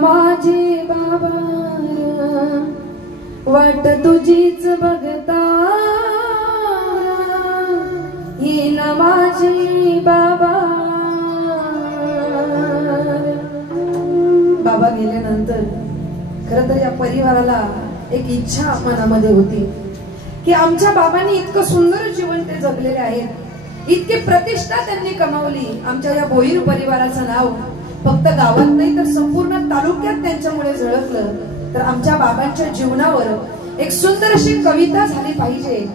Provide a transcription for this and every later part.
माझे बाबा वाट तुझीच बघता येईन माझे बाबा। बाबा गेल्यानंतर खरं तर या परिवाराला एक इच्छा मनामध्ये होती की आमच्या बाबांनी इतकं सुंदर जीवन ते जगलेले आहेत, इतकी प्रतिष्ठा त्यांनी कमावली, आमच्या या भोईर परिवाराचं नाव फक्त गावात नाही तर संपूर्ण तालुक्यात त्यांच्यामुळे झळकलं, तर आमच्या बाबांच्या जीवनावर एक सुंदर अशी कविता झाली पाहिजे।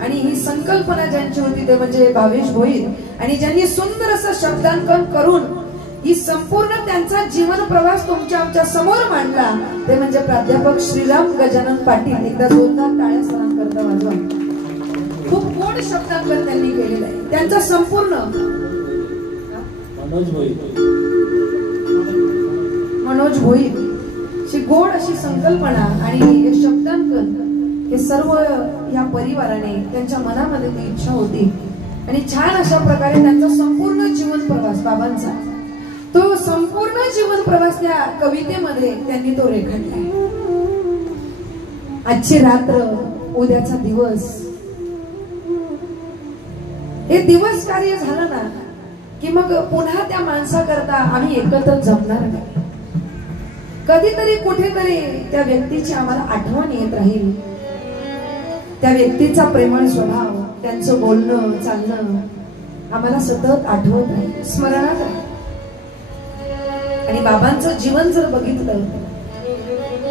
आणि ही संकल्पना ज्यांची होती ते म्हणजे भावेश भोईर, आणि ज्यांनी सुंदर असं शब्दांकन करून ही संपूर्ण त्यांचा जीवन प्रवास तुमच्या आमच्या समोर मांडला ते म्हणजे प्राध्यापक श्रीराम गजानन पाटील। एकदा जोरदार टाळ्या सलाम वाजवा। खूप गोड शब्दांकन त्यांनी केलेलं आहे त्यांचा संपूर्ण मनोज भोईर ची गोड अशी संकल्पना आणि हे शब्दांकन हे सर्व या परिवाराने त्यांच्या मनामध्ये ती इच्छा होती आणि छान अशा प्रकारे त्यांचा संपूर्ण जीवन प्रवास बाबांचा तो संपूर्ण जीवन प्रवास त्या कवितेमध्ये त्यांनी तो रेखाटला। आजची रात्र उद्याचा दिवस हे दिवस कार्य झालं ना की मग पुन्हा त्या माणसाकरता आम्ही एकत्र जमणार नाही। कधीतरी कुठेतरी त्या व्यक्तीची आम्हाला आठवण येत राहील, त्या व्यक्तीचा प्रेमळ स्वभाव, त्यांचं बोलणं चालणं आम्हाला सतत आठवत राहील, स्मरणात राहील। आणि बाबांचं जीवन जर बघितलं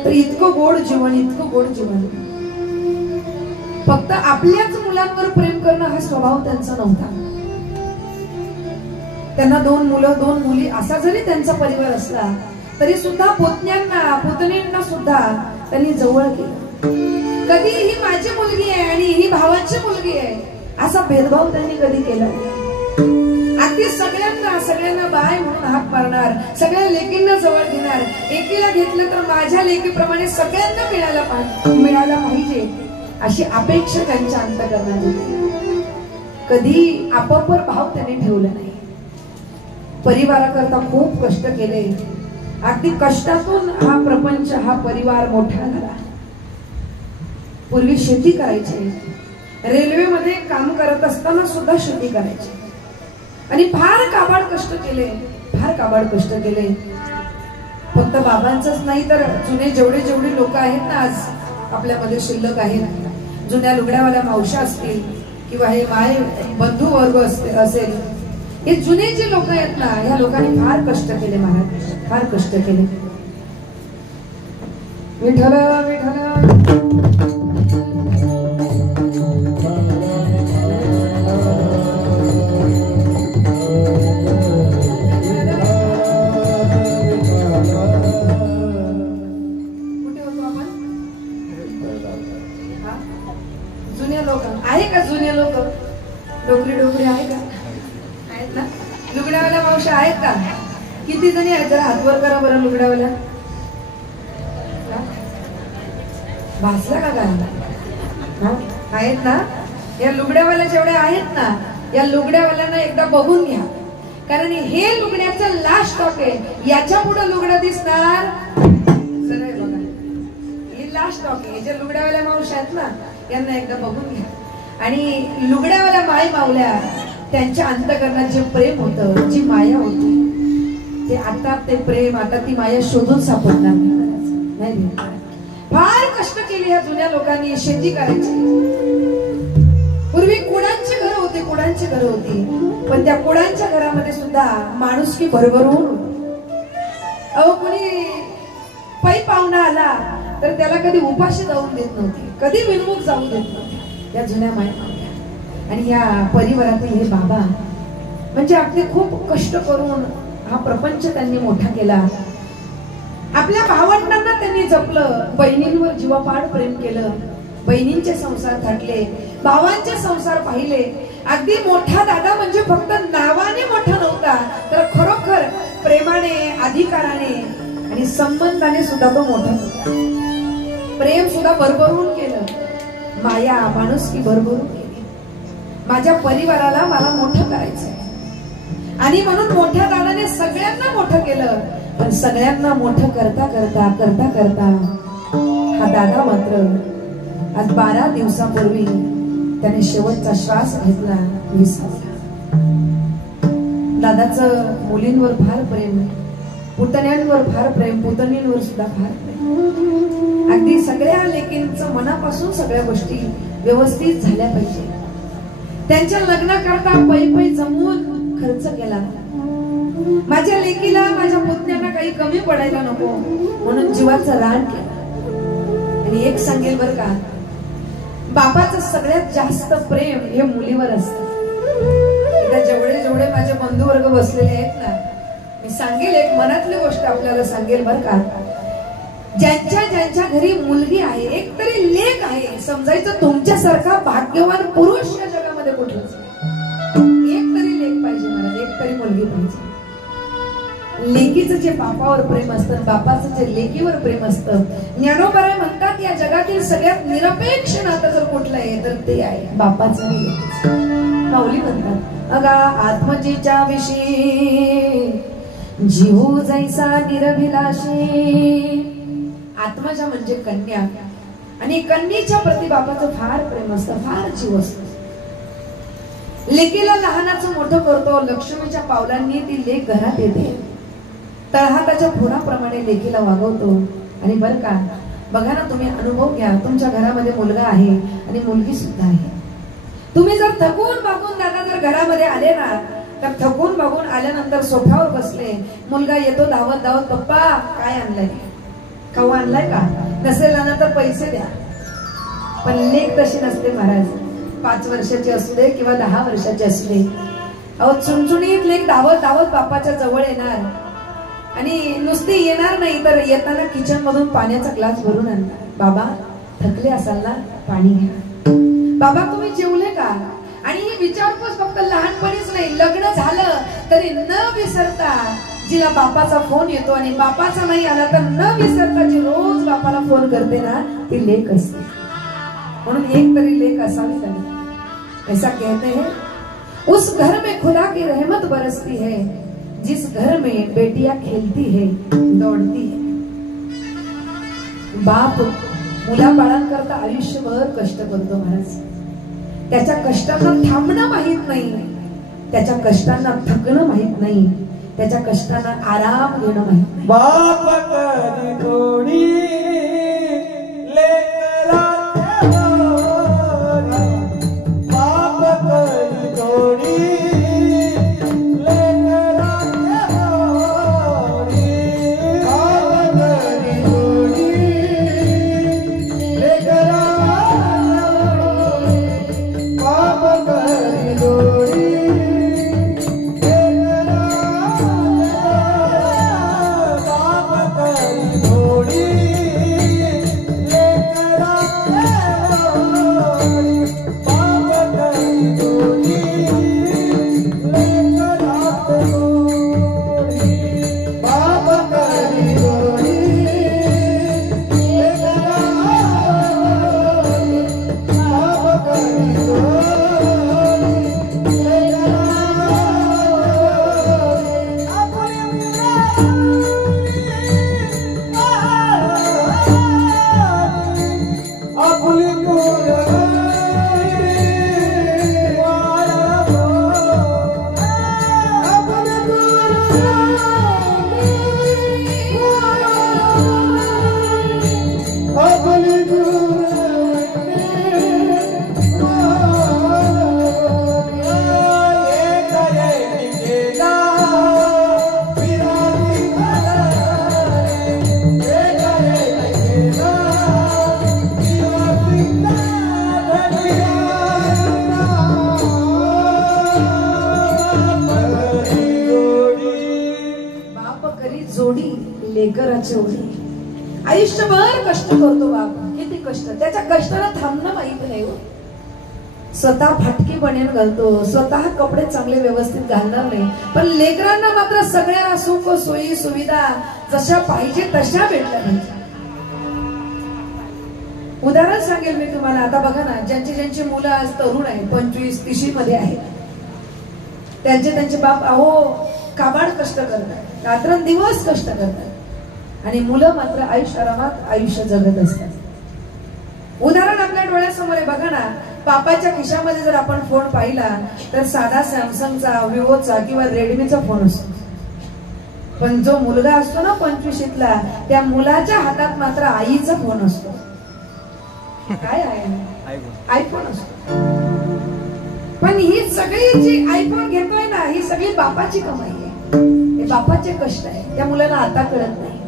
तर इतकं गोड जीवन, इतकं गोड जीवन, फक्त आपल्याच मुलांवर प्रेम करणं हा स्वभाव त्यांचा नव्हता। त्यांना 2 मुलं 2 मुली असा जरी त्यांचा परिवार असला तरी सुद्धा पुतण्यांना पुतणींना सुद्धा त्यांनी जवळ केलं। कधी ही माझी मुलगी आहे आणि ही भावाची मुलगी आहे असा भेदभाव त्यांनी कधी केला नाही। अगदी सगळ्यांना बाय म्हणून हाक मारणार, सगळ्या लेकींना जवळ घेणार, एकीला घेतलं तर माझ्या लेकीप्रमाणे सगळ्यांना मिळायला पाहिजे अशी अपेक्षा त्यांच्या अंतःकरणात होती। कधी आपापवर भाव त्यांनी ठेवला नाही। परिवाराकरता खूप कष्ट केले, अगदी कष्टातून हा प्रपंच हा परिवार मोठा झाला। पूर्वी शेती करायचे, रेल्वेमध्ये काम करत असताना सुद्धा शेती करायची आणि फार काबाड कष्ट केले, फार काबाड कष्ट केले। फक्त बाबांचंच नाही तर जुने जेवढे लोक आहेत ना आज आपल्यामध्ये शिल्लक आहेत, जुन्या लुगड्यावाल्या मावशा असतील किंवा हे माय बंधू वर्ग असेल, हे जुने जे लोक आहेत ना या लोकांनी फार कष्ट केले महाराज, फार कष्ट केले। विठ्ठल विठ्ठल आहे का जुने लोक? डोकरी आहे का? आहेत ना? लुगड्यावाल्या मावशा आहेत का? किती जणी आहेत? जरा हातवर करा बरं लुगड्यावाल्या। भासला का गायला? आहेत ना? या लुगड्यावाल्या जेवढ्या आहेत ना या लुगड्यावाल्यांना एकदा बघून घ्या, कारण हे लुगड्याचं लास्ट स्टॉक आहे। याच्या पुढे लुगडं दिसणार सरळ बघा, हे लास्ट स्टॉक आहे। जे लुगड्यावाल्या मावशा आहेत ना यांना एकदा बघून घ्या। आणि लुगड्यावाल्या माय मावल्या त्यांच्या अंतःकरणात जे प्रेम होतं, जी माया होती, ते आता ते प्रेम, आता ती माया शोधून सापडणार नाही। फार कष्ट केले या जुन्या लोकांनी, शेती करायची। पूर्वी कुडांची घरं होती, कुडांची घरं होती, पण त्या कुडांच्या घरामध्ये सुद्धा माणुसकी भरभरून। अहो कुणी पै पाहुणा आला तर त्याला कधी उपाशी जाऊन देत नव्हती, कधी विनमुख जाऊन देत नव्हती या जुन्या माया मावल्या। आणि या परिवारातील हे बाबा म्हणजे आपले खूप कष्ट करून हा प्रपंच त्यांनी मोठा केला। आपल्या भावंडांना त्यांनी जपलं, बहिणींवर जीवापाड प्रेम केलं, बहिणींचे संसार थाटले, भावांचे संसार पाहिले। अगदी मोठा दादा म्हणजे फक्त नावाने मोठा नव्हता तर खरोखर प्रेमाने, अधिकाराने आणि संबंधाने सुद्धा तो मोठा होता। प्रेम सुद्धा भरभरून केलं, माया माणुसकी भरभरून केली। माझ्या परिवाराला मला मोठं करायचंय आणि म्हणून मोठ्या दादाने सगळ्यांना मोठं केलं पण सगळ्यांना मोठं करता करता करता करता हा दादा मात्र आज 12 दिवसापूर्वी त्याने शेवटचा श्वास घेतला, विसरला. दादाचं मुलींवर फार प्रेम, पुतण्यांवर फार प्रेम, पुतणींवर सुद्धा फार प्रेम. अगदी सगळ्या लेकींचं मनापासून सगळ्या गोष्टी व्यवस्थित झाल्या पाहिजे. त्यांच्या लग्नाकरता पै जमून खर्च केला. माझ्या लेकीला, माझ्या पुतण्यांना काही कमी पडायला नको म्हणून जीवाचं रान केलं. आणि एक सांगेल बर का, बापाचं सगळ्यात जास्त प्रेम हे मुलीवर असतं. जेवढे जेवढे माझे बंधू वर्ग बसलेले आहेत ना, मी सांगेल एक मनातली गोष्ट आपल्याला सांगेल बर का. ज्यांच्या ज्यांच्या घरी मुलगी आहे, एक तरी लेक आहे, समजायचं तुमच्यासारखा भाग्यवान पुरुष या जगामध्ये कुठलाच नाही. एक तरी लेक पाहिजे मला, एक तरी मुलगी पाहिजे. लेकीचं जे बापावर प्रेम असतं, बापाचं जे लेकीवर प्रेम असतं, ज्ञानोबा म्हणतात या जगातील सगळ्यात निरपेक्ष नातं जर कुठलं आहे तर ते आहे बापाचं आणि लेकीचं. माऊली म्हणतात, अगा आत्मजीच्या विषयी जीव जैसा निरभिलाषी. आत्मजा म्हणजे कन्या, आणि कन्येच्या प्रति बापाचं फार प्रेम असतं, फार जीव असतो. लेकीला लहानाचं मोठं करतो, लक्ष्मीच्या पावलांनी ती लेक घरात येते, तळहाताच्या फुलाप्रमाणे लेकीला वागवतो. आणि बरं का, बघा ना तुम्ही, अनुभव घ्या, तुमच्या घरामध्ये मुलगा आहे आणि मुलगी सुद्धा आहे. तुम्ही जर थकून भागून दादा जर घरामध्ये आले ना, तर थकून भागून आल्यानंतर सोफ्यावर बसले, मुलगा येतो धावत धावत, पप्पा काय आणलंय, खाऊ आणलाय का, नसेल ना तर पैसे द्या. पण लेक तशी नसते महाराज. 5 वर्षाची असू दे किंवा 10 वर्षाची असू दे, अहो चुणचुणीत लेक धावत धावत बापाच्या जवळ येणार, आणि नुसती येणार नाही तर येताना किचन मधून पाण्याचा ग्लास भरून आणणार. बाबा थकले असाल ना, पाणी घ्या. बाबा तुम्ही जेवले का. आणि ही विचारपूस फक्त लहानपणीच नाही, लग्न झालं तरी न विसरता जिला बापाचा फोन येतो, आणि बापाचा नाही आला तर न विसरता जी रोज बापाला फोन करते ना, ती लेक असते. म्हणून एक तरी लेक असावी त्याने. ऐसा कहते हैं, उस घर में खुदा की रहमत बरसती है, जिस घर में बेटियां खेलती है, दौड़ती है. बाप मुलाबाळांकरता आयुष्यभर कष्ट करतो महाराज. त्याच्या कष्टांना थांबणं माहित नाही, त्याच्या कष्टांना थकणं माहित नाही, त्याच्या कष्टांना आराम घेणं माहित नाही. बाप करी थोडी लेकराच्या होरी, बाप करी थोडी आयुष्यभर कष्ट करतो बाप, किती कष्ट, त्याच्या कष्टाला थांबणं माहित नाही. स्वतः फाटकी बनेन घालतो, स्वतः कपडे चांगले व्यवस्थित घालणार नाही, पण लेकरांना मात्र सगळ्या सुख सोयी सुविधा जशा पाहिजे तशा भेटल्या पाहिजे. उदाहरण सांगेल मी तुम्हाला. आता बघा ना, ज्यांची मुलं आज तरुण आहेत, 25-30 मध्ये आहेत, त्यांचे बाप अहो काबाड कष्ट करतात. रात्रंदिवस कष्ट करतात आणि मुलं मात्र आयुष्यारामात आयुष्य जगत असतात. उदाहरण आपल्या डोळ्यासमोर आहे. बघा ना, बापाच्या खिशामध्ये जर आपण फोन पाहिला तर साधा सॅमसंगचा, विवोचा किंवा रेडमीचा फोन असतो. पण जो मुलगा असतो ना 25ला, त्या मुलाच्या हातात मात्र आईचा फोन असतो. काय आहे? आयफोन असतो. पण ही सगळी जी आयफोन घेतोय ना, ही सगळी बापाची कमाई आहे, हे बापाचे कष्ट आहे. त्या मुलाला आता कळत नाही.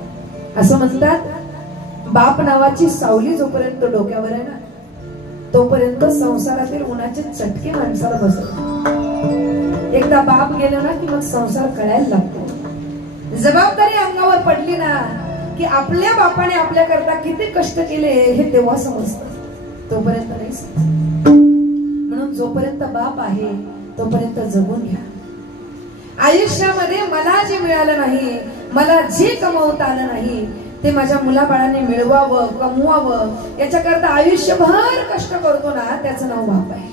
असं म्हणतात, बाप नावाची सावली जोपर्यंत डोक्यावर आहे ना, तोपर्यंत संसारातील उन्हाचे चटके माणसाला बसत. एकदा बाप गेला ना की मग संसार कळायला लागतो. जबाबदारी अंगावर पडली ना की आपल्या बापाने आपल्या करता किती कष्ट केले हे तेव्हा समजतं. तोपर्यंत नाही समजत. म्हणून जोपर्यंत बाप आहे तोपर्यंत जगून घ्या. आयुष्यामध्ये मला जे मिळालं नाही, मला जे कमवता आलं नाही, ते माझ्या मुलाबाळांनी मिळवावं, कमवावं, याच्याकरता आयुष्यभर कष्ट करतो ना, त्याचं नाव बाप आहे.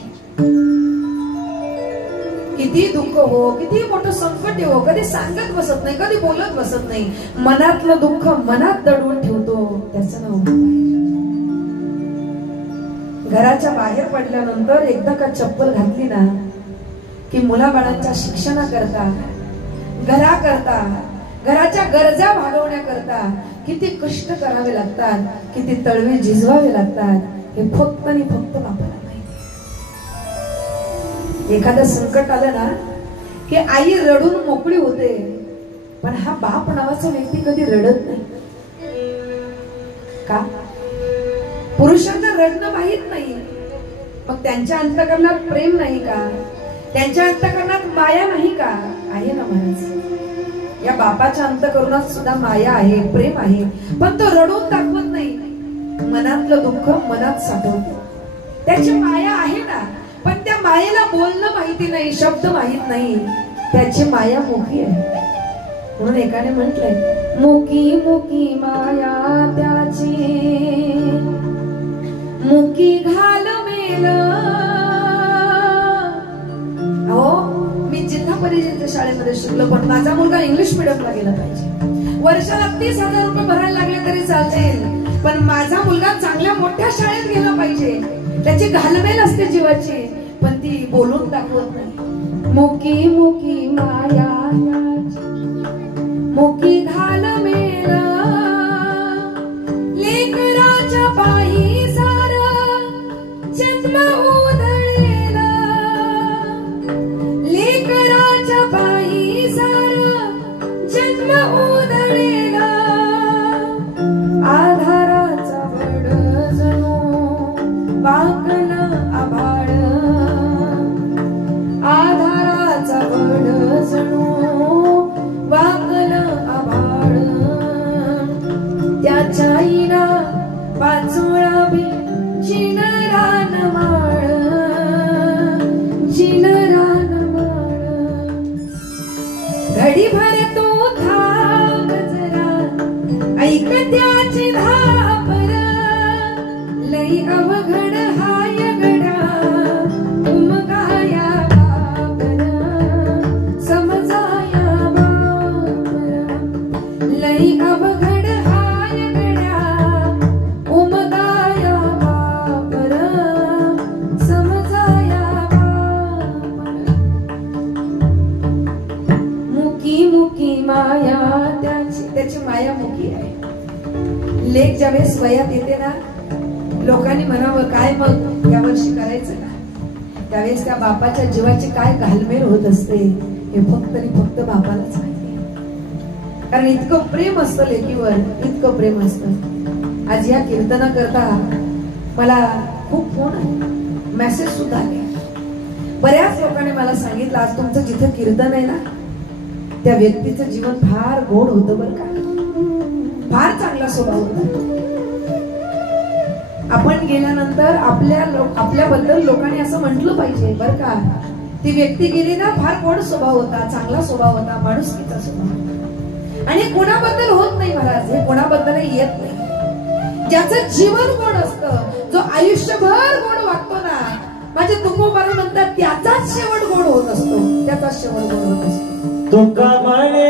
किती दुःख हो, किती मोठं संकट हो, कधी सांगत बसत नाही, कधी बोलत बसत नाही, मनातलं दुःख मनात दडवून ठेवतो, त्याचं नाव बाप आहे. घराच्या बाहेर पडल्यानंतर एकदा का चप्पल घातली ना की मुलाबाळांच्या शिक्षणाकरता, घराकरता, घराच्या गरजा भागवण्याकरता किती कष्ट करावे लागतात, किती तळवे झिजवावे लागतात, हे फक्त आणि फक्त बापाला माहिती. एखादं संकट आलं ना की आई रडून मोकळी होते, पण हा बाप नावाचा व्यक्ती कधी रडत नाही. का? पुरुषांना रडणं माहित नाही. मग त्यांच्या अंतःकरणात प्रेम नाही का? त्यांच्या अंतःकरणात माया नाही का? आहे ना महाराज. या बापाच्या अंतःकरणात सुद्धा माया आहे, प्रेम आहे, पण तो रडून दाखवत नाही. मनातलं दुःख मनात साठवतो. त्याची माया आहे ना, पण त्या मायेला बोलणं माहिती नाही, शब्द माहित नाही. त्याची माया मुखी आहे. म्हणून एकाने म्हटलंय, मुकी मुकी माया त्याची, मुकी घाल मेल. हो, मी जिल्हा परिषदेच्या शाळेमध्ये शिकलो, पण माझा मुलगा इंग्लिश मीडियमला गेला पाहिजे. वर्षाला 30,000 रुपये भरायला लागले तरी चालतील, पण माझा मुलगा चांगल्या मोठ्या शाळेत गेला पाहिजे. त्याची घालमेल असते जीवाची, पण ती बोलून दाखवत नाही. मुकी मुकी माया, मुकी घालमेल, लेकराच्या पायी सार जन्म उधळेला, लेकराच्या पायी सार जन्म उधळेला. आधाराचा वड जणू वाकल आभाळ, आधाराचा वड जणू वाकल आभाळ. त्याच्या आईना पाचोळा बी चिनरान माळ, चिनरान माळ. घडीभर तू थांब जरा, ऐक त्याची धापर, लई अवघड हाय गडा उमगाया बापर, समजाया बापर. लई अवघड हाय गडा उमगाया बापर, समजाया बापर. मुकी मुकी माया त्याची, त्याची माया मुकी आहे. लेक ज्यावेळेस वयात येते ना, लोकांनी म्हणावं काय मग या वर्षी करायचं का, त्यावेळेस त्या बापाच्या जीवाची काय घालमेल होत असते हे फक्त आणि फक्त बापालाच माहिती. कारण इतकं प्रेम असतं लेकीवर, इतकं प्रेम असतं. आज या कीर्तन करता मला खूप फोन आहे, मेसेज सुद्धा आले. बऱ्याच लोकांनी मला सांगितलं, आज तुमचं जिथं कीर्तन आहे ना, त्या व्यक्तीचं जीवन फार गोड होतं बरं का, फार चांगला स्वभाव होता. आपण गेल्यानंतर आपल्याबद्दल लोकांनी असं म्हटलं पाहिजे बरं का, ती व्यक्ती गेली ना, फार गोड स्वभाव होता, चांगला स्वभाव होता, माणुसकीचा स्वभाव होता. आणि कोणाबद्दल होत नाही महाराज, हे कोणाबद्दलही येत नाही. ज्याचं जीवन गोड असतं, जो आयुष्यभर गोड वागतो ना, माझे तुकोबारा म्हणतात, त्याचाच शेवट गोड होत असतो, त्याचाच शेवट गोड होत असतो. तुका म्हणे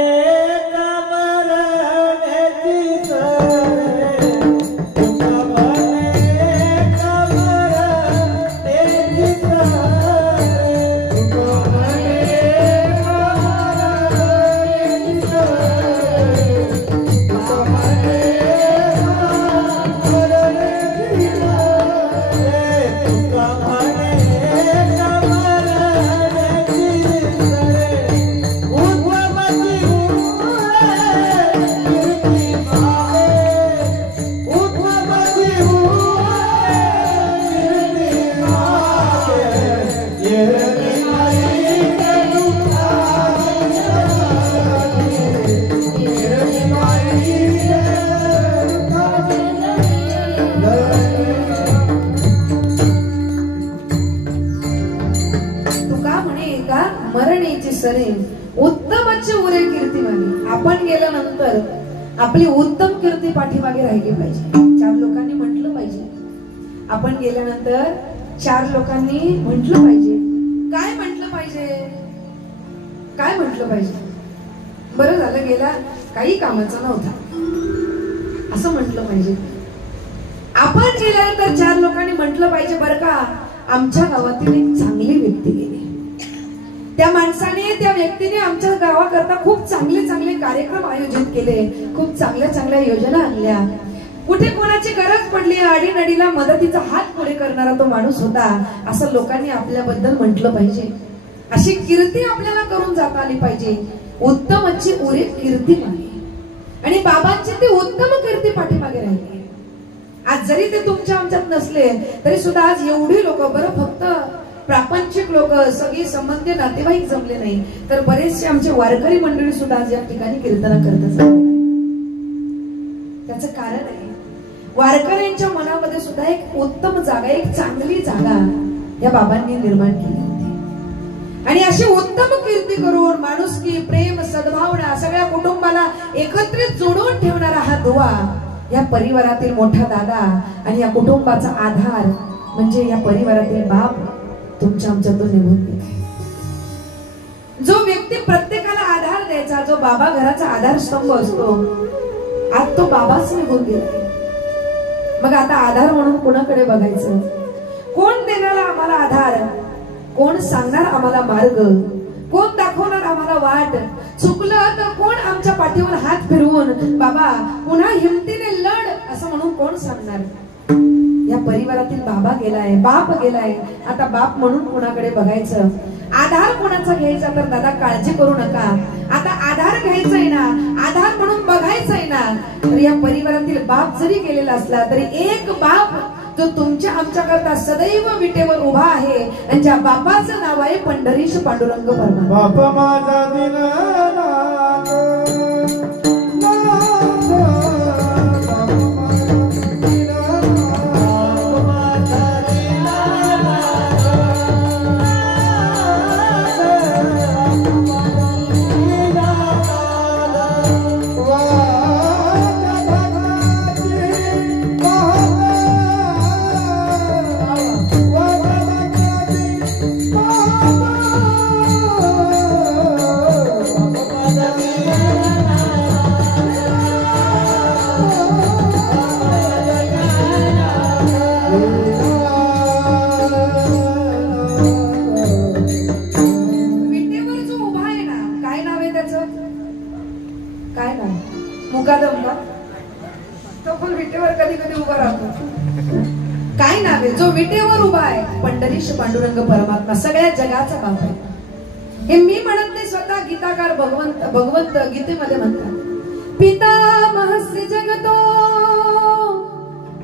गेल्यानंतर आपली उत्तम कीर्ती पाठीमागे राहिली पाहिजे. 4 लोकांनी म्हटलं पाहिजे. आपण गेल्यानंतर 4 लोकांनी म्हटलं पाहिजे. काय म्हटलं पाहिजे? काय म्हटलं पाहिजे? बरं झालं गेला, काही कामाचा नव्हता, असं म्हटलं पाहिजे. आपण गेल्यानंतर 4 लोकांनी म्हटलं पाहिजे, बरं का, आमच्या गावातील एक चांगली व्यक्ती गेली. त्या माणसाने, त्या व्यक्तीने आमच्या गावाकरता खूप चांगले चांगले कार्यक्रम आयोजित केले, खूप चांगल्या चांगल्या योजना आणल्या. कुठे कोणाची गरज पडली, आडीनडीला मदतीचा हात पुढे करणारा तो माणूस होता, असं लोकांनी आपल्याबद्दल म्हटलं पाहिजे. अशी कीर्ती आपल्याला करून जाता आली पाहिजे. उत्तमची उरे कीर्ती मागे, आणि बाबांची ती उत्तम कीर्ती पाठीमागे राहिली. आज जरी ते तुमच्या आमच्यात नसले तरी सुद्धा आज एवढी लोक, बरं फक्त प्रापंचिक लोक, सगळी संबंधी नातेवाईक जमले नाही तर बरेचसे आमचे वारकरी मंडळी सुद्धा आज या ठिकाणी कीर्तन करत असतात. त्याचं कारण आहे, वारकऱ्यांच्या मनामध्ये सुद्धा एक उत्तम जागा, एक चांगली जागा या बाबांनी निर्माण केली होती. आणि अशी उत्तम कीर्ती करून माणुसकी, प्रेम, सद्भावना सगळ्या कुटुंबाला एकत्रित जोडून ठेवणारा हा दुवा, या परिवारातील मोठा दादा आणि या कुटुंबाचा आधार म्हणजे या परिवारातील बाप तुमच्या आमच्यातून निघून गेला. जो व्यक्ती प्रत्येकाला आधार द्यायचा, जो बाबा घराचा आधारस्तंभ असतो, आज तो बाबाच निघून गेला. मग आता आधार म्हणून कोणाकडे बघायचं? कोण देणार आम्हाला आधार? कोण सांगणार आम्हाला मार्ग? कोण दाखवणार आम्हाला वाट? चुकलं तर कोण आमच्या पाठीवर हात फिरवून बाबा पुन्हा हिमतीने लढ असं म्हणून कोण सांगणार? या परिवारातील बाबा गेलाय, बाप गेलाय. आता बाप म्हणून कोणाकडे बघायचं? आधार कोणाचा घ्यायचा? तर दादा काळजी करू नका, आता आधार घ्यायचा आहे ना, आधार म्हणून बघायचा आहे ना. तर या परिवारातील बाप जरी गेलेला असला तरी एक बाप जो तुमच्या आमच्या करता सदैव विटेवर उभा आहे, आणि ज्या बापाचं नाव आहे पंढरीश पांडुरंग परमात्मा. बाप माझा दीनानाथ, मुकादम का? तो पण विटेवर कधी कधी उभा राहतो. काय नाव आहे? जो विटेवर उभा आहे पंढरीश पांडुरंग परमात्मा, सगळ्या जगाचा बाप आहे. हे मी म्हणत नाही, स्वतः गीताकार भगवंत गीतेमध्ये म्हणतात, पितामहस्य जगतो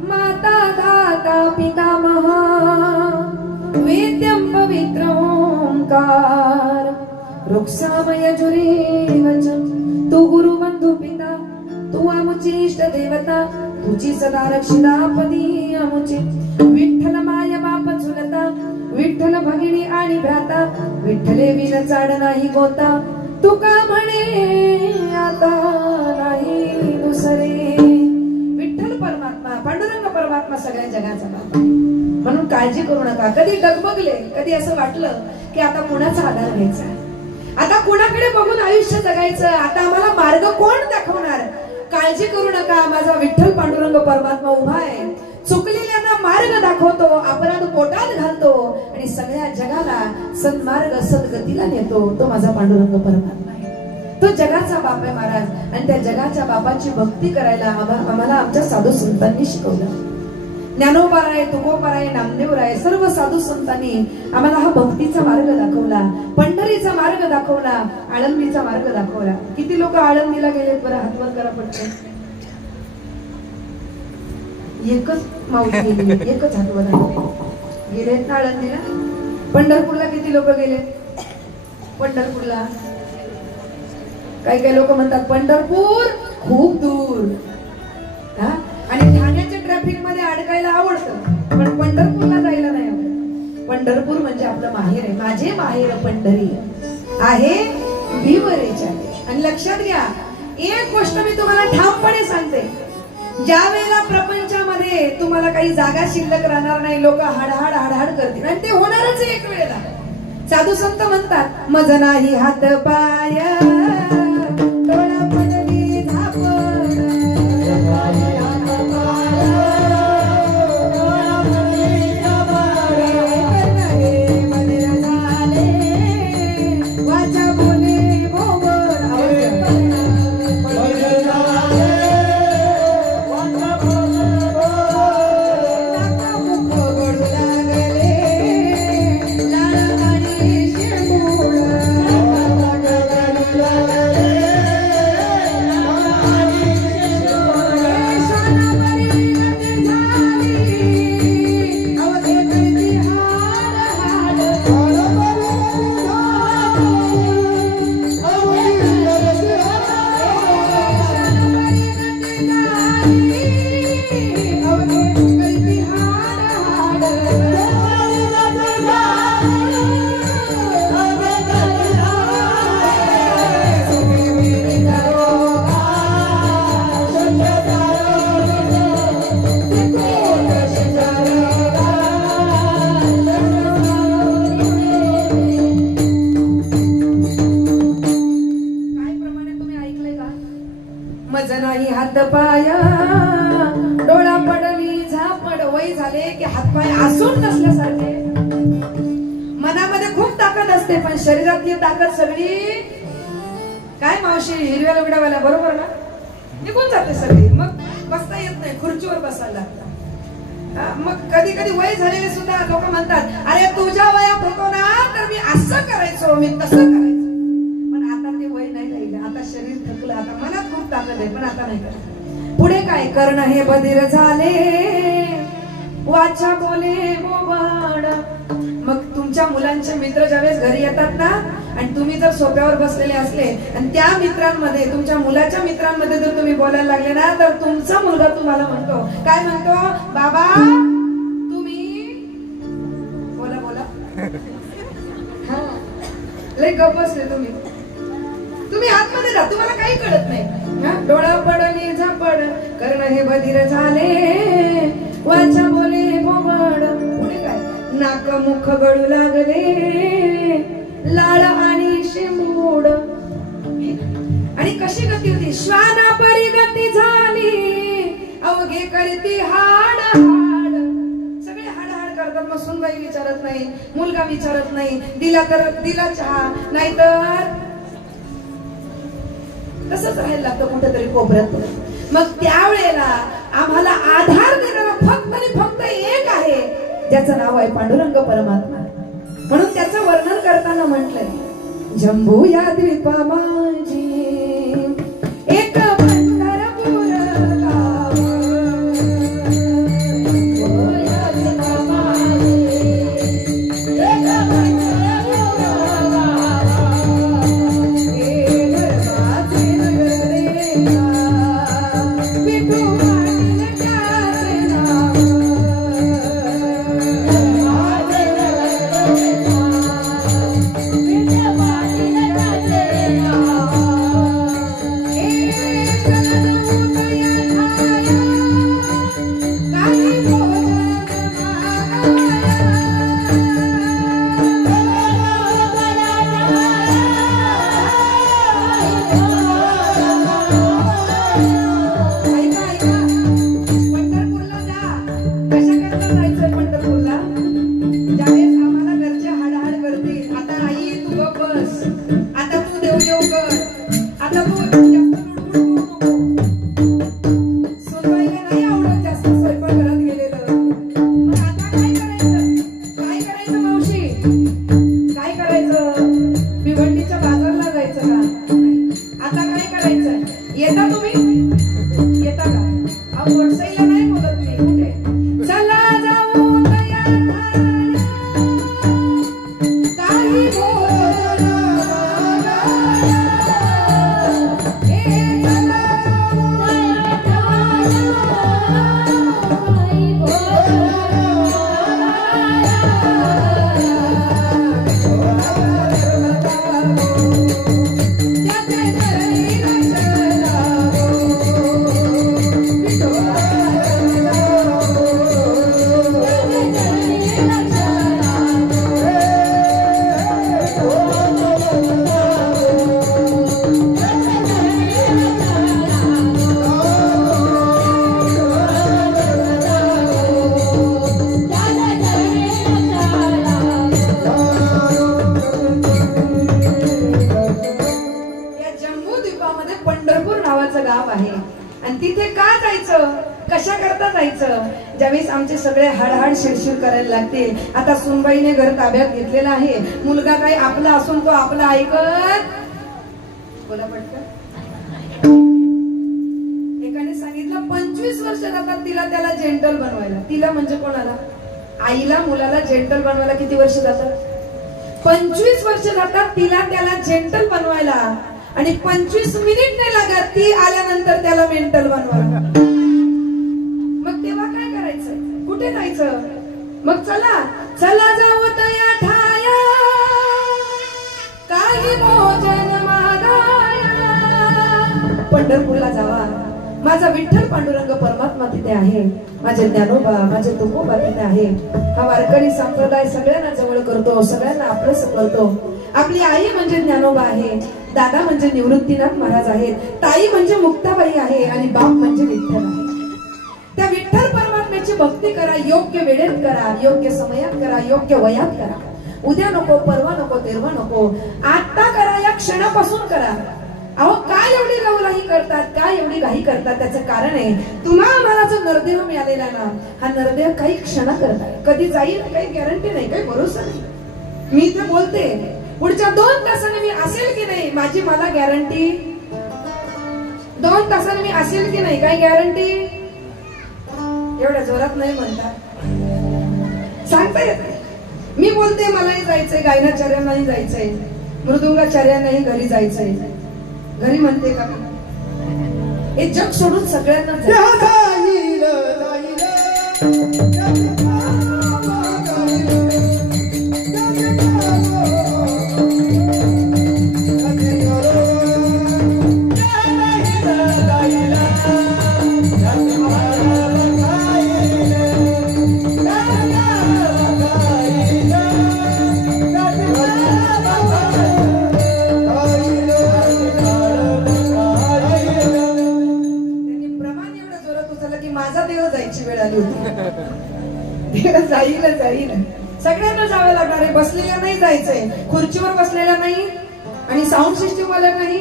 माता दाता पितामह वेद्यं पवित्र ओंकार रुक्सामय जुरेवचम. तू गुरु बंधू पिता, तू आमुची इष्ट देवता, तुझी सदा रक्षितापदी आमुची. विठ्ठल माय बाप चुलता, विठ्ठल भगिनी आणि भ्राता, विठ्ठले विन चाड नाही गोता, तुका म्हणे आता नाही दुसरे. विठ्ठल परमात्मा, पांडुरंग परमात्मा सगळ्या जगाचा बाप आहे. म्हणून काळजी करू नका. कधी डगमगले, कधी असं वाटलं की आता कुणाचा आधार घ्यायचा, आता कुणाकडे बघून आयुष्य जगायचं, आता आम्हाला मार्ग कोण दाखवणार? काळजी करू नका, माझा विठ्ठल पांडुरंग परमात्मा उभा आहे. चुकलेल्यांना मार्ग दाखवतो, अपराध पोटात घालतो आणि सगळ्या जगाला सन्मार्ग सद्गतीला नेतो. तो माझा पांडुरंग परमात्मा आहे. तो जगाचा बाप आहे महाराज. आणि त्या जगाच्या बापाची भक्ती करायला आम्हाला आमच्या साधू संतांनी शिकवलं. ज्ञानोबाराय, तुकोबाराय, नामदेवराय, सर्व साधू संतांनी आम्हाला हा भक्तीचा मार्ग दाखवला, पंढरीचा मार्ग दाखवला, आळंदीचा मार्ग दाखवला. किती लोक आळंदीला गेलेत? बरं हातवर करा पटकन. एकच माऊली गेली, एकच हातवर गेलेत ना आळंदीला. पंढरपूरला किती लोक गेले? पंढरपूरला काही काही लोक म्हणतात पंढरपूर खूप दूर, आणि ठाण्याच्या ट्रॅफिक मध्ये अडकायला आवडतं, पण पंढरपूरला जायला नाही आवडत. पंढरपूर म्हणजे आपलं माहेर आहे. माझे माहेर पंढरी आहे विवरेच्या. आणि लक्षात घ्या, एक गोष्ट मी तुम्हाला ठामपणे सांगते, ज्या वेळेला प्रपंचामध्ये तुम्हाला काही जागा शिल्लक राहणार नाही, लोक हाडहाड हाडहाड करतील आणि ते होणारच आहे एक वेळेला. साधू संत म्हणतात, मज नाही हात पाय डोळा पडली झापड, वाचा बोले बोबड, हात पाय डोळा पडली झापड. वय झाले की हातपाय आसून नसल्यासारखे. मनामध्ये खूप ताकद असते पण शरीरातली ताकद सगळी काय मावशी हिरव्या लुगड्यावाल्या बरोबर ना निघून जाते सगळी. मग बसता येत नाही, खुर्चीवर बसायला लागतं. मग कधी कधी वय झालेले सुद्धा लोक म्हणतात, अरे तुझ्या वयात होतो ना तर मी असं करायचो, मी तसं करायचो. पण आता ते वय नाही राहिलं, आता शरीर थकलं, आता मनात खूप ताकद आहे पण आता नाही करत. पुढे काय करणं हे बधीर झाले, वाचा बोले बोबाड. मग तुमच्या मुलांचे मित्र ज्यावेळेस घरी येतात ना आणि तुम्ही जर सोफ्यावर बसलेले असले आणि त्या मित्रांमध्ये तुमच्या मुलाच्या मित्रांमध्ये जर तुम्ही बोलायला लागले ना तर तुमचा मुलगा तुम्हाला म्हणतो, काय म्हणतो, बाबा तुम्ही बोला बोला लय गप्प बसले तुम्ही आतमध्ये जा, तुम्हाला काही कळत नाही. डोळा पडली झापड करणं हे बधीर झाले, वाचा बोले बोबड. पुढे काय नाक मुख गळू लागले, लाळ आणि शेंबूड. आणि कशी गती होती, श्वाना परी गती झाली, अवघे करती हाड हाड. सगळे हाड हाड करतात. मग सुनबाई विचारत नाही, मुलगा विचारत नाही, दिला तर दिला चहा, नाहीतर तसंच राहायला लागतं कुठेतरी कोपऱ्यात. मग त्यावेळेला आम्हाला आधार देणारा फक्त आणि फक्त एक आहे, ज्याचं नाव आहे पांडुरंग परमात्मा. म्हणून त्याचं वर्णन करताना म्हटलंय, जम्बू या द्वीपा माझी एक पंढरपूर गाव, या द्वीपा माझी एक पंढरपूर गाव, हे गरबाचे नगर देवा, विठू पाटील त्याचे नाव, गरबाचे नगर देवा, विठू पाटील त्याचे नाव. करायचं ज्यावेळेस आमचे सगळे हाडहाड शिरशिर करायला लागते. आता सुनबाईने घर ताब्यात घेतलेलं आहे. मुलगा काही आपला असून तो आपला ऐकत बोला पटकन. एकाने सांगितलं 25 वर्ष जातात तिला त्याला जेंटल बनवायला. तिला म्हणजे कोणाला? आईला मुलाला जेंटल बनवायला किती वर्ष जातात? 25 वर्ष जातात तिला त्याला जेंटल बनवायला. आणि 25 मिनिट नाही लागत ती आल्यानंतर त्याला मेंटल बनवायला. मग तेव्हा काय करायचं? कुठे जायचं? मग चला चला जाऊ तया ठाया काही भोजन मागाया. पंढरपूरला जावा. माझा विठ्ठल पांडुरंग परमात्मा तिथे आहे. माझे ज्ञानोबा माझे तुकोबा तिथे आहे. हा वारकरी संप्रदाय सगळ्यांना जवळ करतो, सगळ्यांना आपलंच करतो. आपली आई म्हणजे ज्ञानोबा आहे, दादा म्हणजे निवृत्तीनाथ महाराज आहेत, ताई म्हणजे मुक्ताबाई आहे आणि बाप म्हणजे विठ्ठल आहे. त्या विठ्ठल परमात्म्याची भक्ती करा. योग्य वेळेत करा, योग्य समयात करा, योग्य वयात करा. उद्या नको, परवा नको, तेरवा नको, आता करा. या क्षणापासून करा. अहो काय एवढी गवराही करतात, काय एवढी घाई करतात? त्याचं कारण आहे तुम्हाला मला जो नरदेव मिळालेला ना, हा नरदेव काही क्षणा करताय. कधी जाईल काही गॅरंटी नाही, काही भरोसा नाही. मी इथे बोलते पुढच्या 2 तासाने मी असेल की नाही, माझी मला गॅरंटी. 2 तासाने मी असेल की नाही, काय गॅरंटी? एवढ्या जोरात नाही म्हणता, सांगता येत नाही. मी बोलते मलाही जायचंय, गायनाचार्यांनाही जायचंय, मृदुंगाचार्यांनाही घरी जायचंय. घरी म्हणते का? हे जग सोडून सगळ्यांना जाईल. सगळ्यांना जावं लागणार आहे. बसलेल्या नाही जायचंय, खुर्चीवर बसलेल्या नाही आणि साऊंड सिस्टीम वाल्या नाही.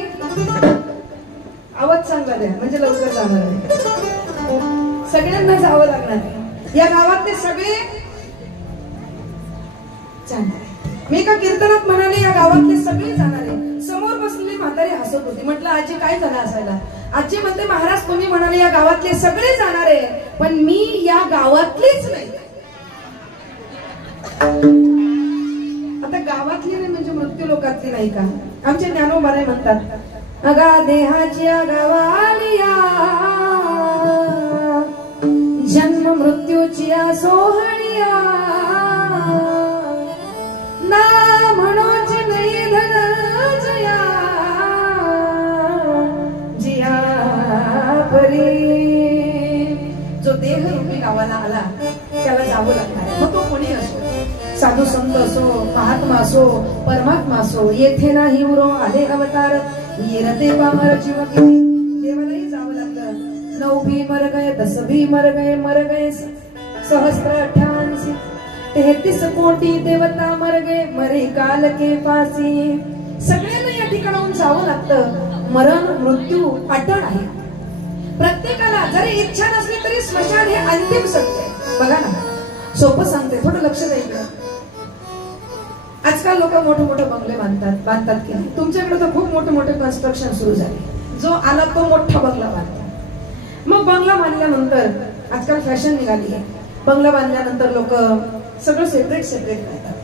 आवाज चांगला द्या म्हणजे लवकर जाणार आहे. सगळ्यांना जावं लागणार आहे. या गावातले सगळे जाणार. मी एका कीर्तनात म्हणाले या गावातले सगळे जाणार आहे. समोर बसलेली म्हातारी हसत होती. म्हटलं आजी काय झालं असायला? आजी म्हणते महाराज तुम्ही म्हणाले या गावातले सगळे जाणार आहे, पण मी या गावातलीच नाही. आता गावातली नाही म्हणजे मृत्यू लोकातली नाही का? आमचे ज्ञानोबा म्हणतात अगा देहाच्या गावालिया जन्म मृत्यूची सोहळिया ना म्हणोच नाही धनजया जिया परी. जो देह रूपी गावाला आला त्याला जावं लागणार आहे. मग तो कोणी असो, साधू संत असो, महात्मा असो, परमात्मा असो, येथे नाही उरो आले अवतार येरते पामर जीव किती. देवालाही जावं लागलं. 9 भी मर गए, 10 भी मर गए सहस्त्र 88 33 कोटी देवता मर गए मरे काल के फासी. सगळ्यांना या ठिकाणाहून जावं लागतं. मरण मृत्यू अटळ आहे प्रत्येकाला. जरी इच्छा नसली तरी स्मशान हे अंतिम सत्य आहे. बघा ना, सोपं सांगते, थोडं लक्ष द्यायचं. आजकाल लोक मोठे मोठे बंगले बांधतात की नाही? तुमच्याकडे तर खूप मोठे मोठे कन्स्ट्रक्शन सुरू झाले. जो आला तो मोठा बंगला बांधतो. मग बंगला बांधल्यानंतर आजकाल फॅशन निघाली आहे. बंगला बांधल्यानंतर लोक सगळं सेपरेट करतात.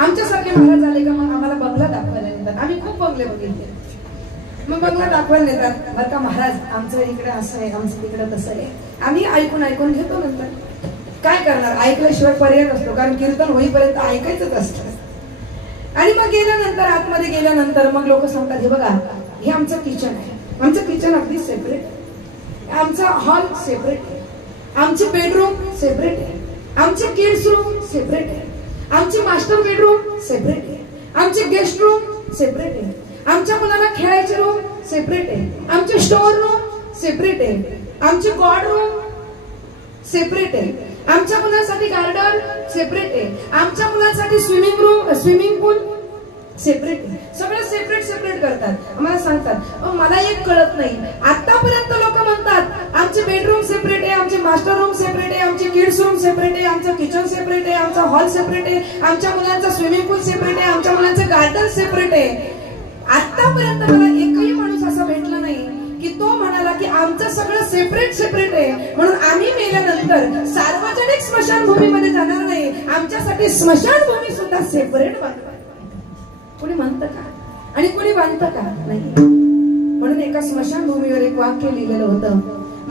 आमच्यासारखे महाराज आले का मग आम्हाला बंगला दाखवायला नेतात. आम्ही खूप बंगले बघितले. मग बंगला दाखवायला नेतात. बरं का महाराज आमचं इकडे असं आहे, आमचं तिकडे तसं आहे. आम्ही ऐकून घेतो. नंतर काय करणार, ऐकल्याशिवाय पर्याय नसतो, कारण कीर्तन होईपर्यंत ऐकायचंच असतं. आणि मग गेल्यानंतर आतमध्ये गेल्यानंतर मग लोक सांगतात हे बघा हे आमचं किचन आहे. आमचं किचन अगदी सेपरेट, आमचा हॉल सेपरेट आहे, आमचे बेडरूम सेपरेट आहे, आमचे किड्स रूम सेपरेट आहे, आमचे मास्टर बेडरूम सेपरेट आहे, आमचे गेस्ट रूम सेपरेट आहे, आमच्या मुलांना खेळायचे रूम सेपरेट आहे, आमचे स्टोर रूम सेपरेट आहे, आमचे गॉड रूम सेपरेट आहे, आमच्या मुलांसाठी गार्डन सेपरेट आहे, आमच्या मुलांसाठी स्विमिंग पूल सेपरेट, सगळं सेपरेट सेपरेट करतात. आम्हाला सांगतात मला एक कळत नाही, आतापर्यंत लोक म्हणतात आमचे बेडरूम सेपरेट आहे, आमचे मास्टर रूम सेपरेट आहे, आमचे किड्स रूम सेपरेट आहे, आमचं किचन सेपरेट आहे, आमचा हॉल सेपरेट आहे, आमच्या मुलांचा स्विमिंग पूल सेपरेट आहे, आमच्या मुलांचं गार्डन सेपरेट आहे. आतापर्यंत मला एकही माणूस असा भेटला नाही की तो म्हणाला की आमचं सगळं सेपरेट सेपरेट आहे म्हणून आम्ही मेल्यानंतर सार्वजनिक स्मशानभूमीमध्ये जाणार नाही, आमच्यासाठी स्मशानभूमी सुद्धा सेपरेट बांधणार. कोणी म्हणतं का? आणि कोणी बांधतं का? नाही. म्हणून एका स्मशानभूमीवर एक वाक्य लिहिलेलं होतं,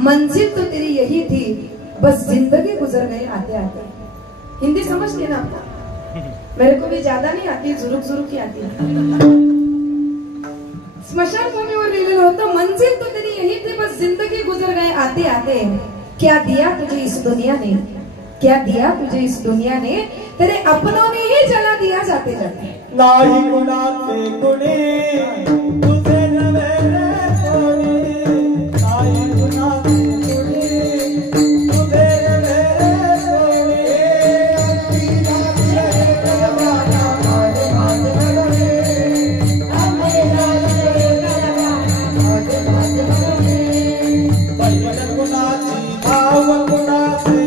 मंजिल तो तेरी यही थी, बस जिंदगी गुजर गई आते आते. हिंदी समझती है ना आपको? मेरे को भी ज्यादा नहीं आती, जुरुक जुरुक ही आती है. स्मशानभूमीवर लिहिलेलं होतं, मंजिल तो तेरी यही थी, बस जिंदगी गुजर गए आते आते. क्या दिया तुझे इस दुनिया ने, क्या दिया तुझे इस दुनिया ने, तेरे अपनों ने ही जला दिया जाते जाते. नाही गुणाचे गुणी तुझे नव्हे कोणी, नाही गुणाचे गुणी तुझे नव्हे कोणी. बैल गुणाची भाव गुणाचे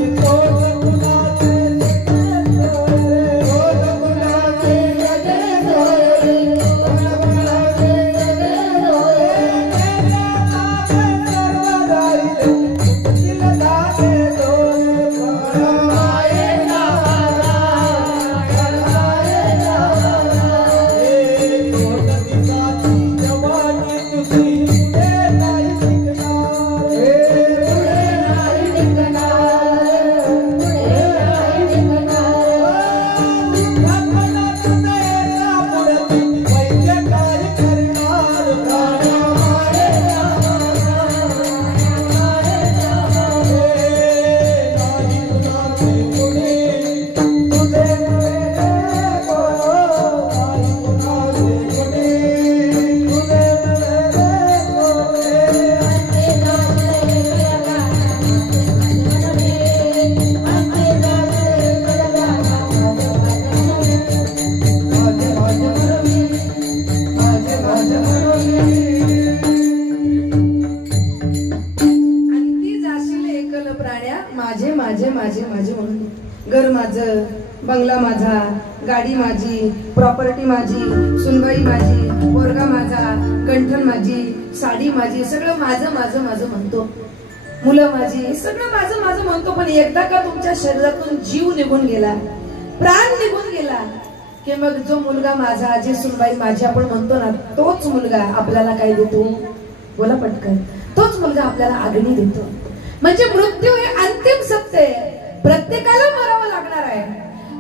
घर माझं, बंगला माझा, गाडी माझी, प्रॉपर्टी माझी, सुनबाई माझी, पोरगा माझा, गंठण माझी, साडी माझी, सगळं माझं माझं माझं म्हणतो. मुलं माझी, सगळं माझं माझं म्हणतो. पण एकदा का तुमच्या शरीरातून जीव निघून गेला, प्राण निघून गेला की मग जो मुलगा माझा, जी सुनबाई माझी आपण म्हणतो ना, तोच मुलगा आपल्याला काय देतो? बोला पटकन. तोच मुलगा आपल्याला अग्नी देतो. म्हणजे मृत्यू हे अंतिम सत्य आहे. प्रत्येकाला मरावं लागणार आहे.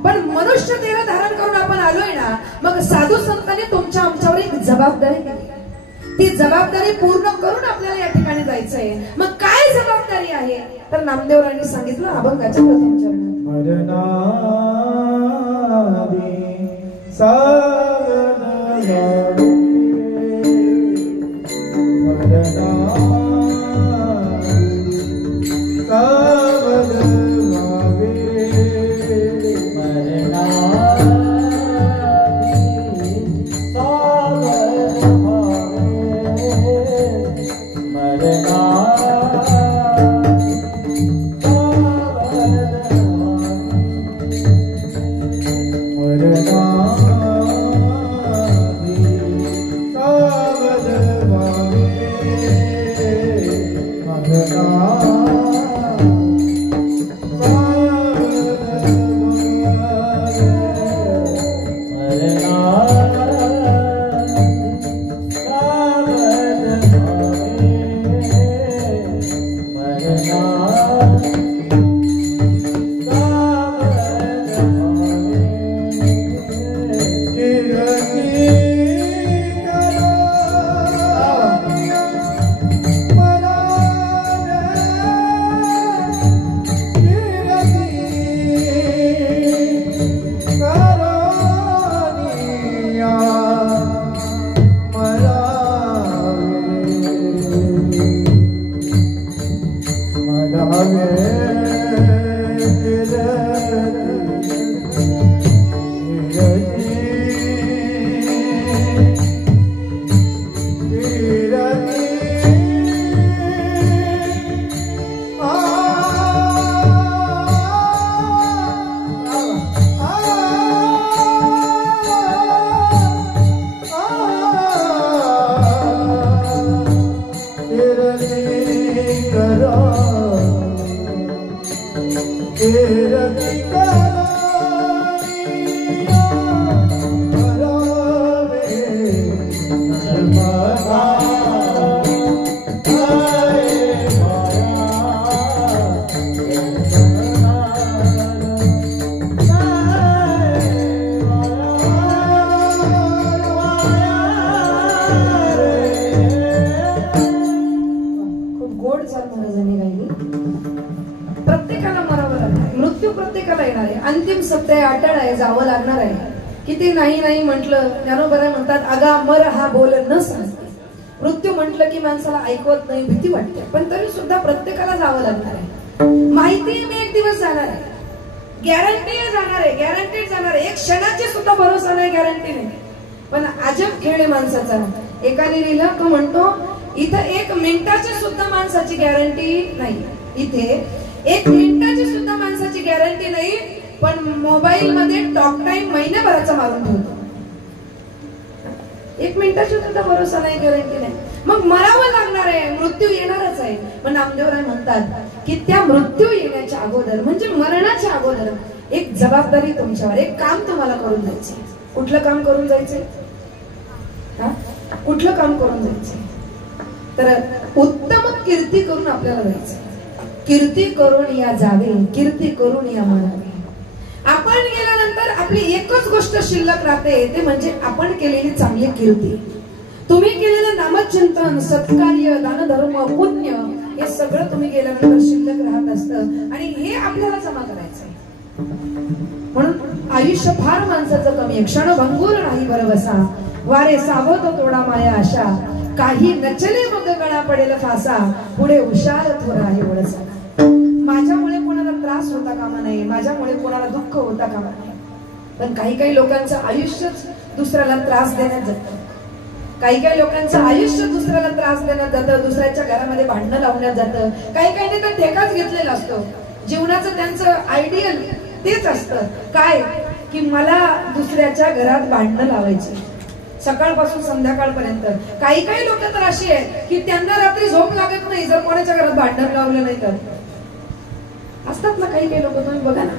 पण मनुष्य देह धारण करून आपण आलोय ना, मग साधू संतांनी तुमच्या आमच्यावर एक जबाबदारी दिली. ती जबाबदारी पूर्ण करून आपल्याला या ठिकाणी जायचंय. मग काय जबाबदारी आहे? तर नामदेवरायांनी सांगितलं अभंगाच्या प्रथम चरणात, अंतिम सत्य अटळ आहे, जावं लागणार आहे. किती नाही नाही म्हटलं ज्ञानोबा म्हणतात अगा मर हा बोल न सांगते. मृत्यू म्हटलं की माणसाला ऐकवत नाही, भीती वाटते, पण तरी सुद्धा प्रत्येकाला जावं लागणार आहे. माहिती मी एक दिवस जाणार आहे, गॅरंटी जाणार आहे, गॅरंटीड जाणार आहे. एक क्षणाची सुद्धा भरोसा नाही, गॅरंटी नाही. पण अजब खेळ आहे माणसाचा. एकाने लिहिलं तो म्हणतो इथं 1 मिनिटाची सुद्धा माणसाची गॅरंटी नाही, इथे 1 मिनिटाची सुद्धा माणसाची गॅरंटी नाही. पण मोबाईल मध्ये टॉक टाइम महिन्याभराचा मारून ठेवतो. 1 मिनिटाची सुद्धा भरोसा नाही, गॅरंटी नाही. मग मरावं लागणार आहे, मृत्यू येणारच आहे. पण नामदेवराय म्हणतात की त्या मृत्यू येण्याच्या अगोदर म्हणजे मरणाच्या अगोदर एक जबाबदारी तुमच्यावर, एक काम तुम्हाला करून जायचे. कुठलं काम करून जायचंय? कुठलं काम करून जायचंय? तर उत्तम कीर्ती करून आपल्याला जायचं. कीर्ती करून या जावे, कीर्ती करून या म्हणावे. आपण गेल्यानंतर आपली एकच गोष्ट शिल्लक राहते, ते म्हणजे आपण केलेली चांगली कीर्ती. तुम्ही केलेलं नामचिंतन, सत्कार्य, दानधर्म, पुण्य हे सगळं तुम्ही गेल्यानंतर शिल्लक राहत असतं आणि हे आपल्याला जमा करायचंय. म्हणून आयुष्य फार माणसाचं कमी आहे. क्षणभंगूर नाही बरबसा, वारे सावध तोडा माया आशा, काही नचले मग गळा पडेल फासा, पुढे हुशार थोडा आहे वळसा. माझ्यामुळे कोणाला त्रास होता कामा नये, माझ्यामुळे कोणाला दुःख होता कामा नये. पण काही लोकांचं आयुष्यच दुसऱ्याला त्रास देण्यात जातं. काही लोकांचं आयुष्य दुसऱ्याला त्रास देण्यात जातं, दुसऱ्याच्या घरामध्ये भांडणं लावण्यात जातं. काही तर ठेकाच घेतलेला असतो. जीवनाचं त्यांचं आयडियल तेच असतं काय की मला दुसऱ्याच्या घरात भांडणं लावायची सकाळपासून संध्याकाळपर्यंत. काही लोक तर अशी आहेत की त्यांना रात्री झोप लागत नाही जर कोणाच्या घरात भांडण लावलं नाही तर. असतात ना काही लोक, तुम्ही बघा ना,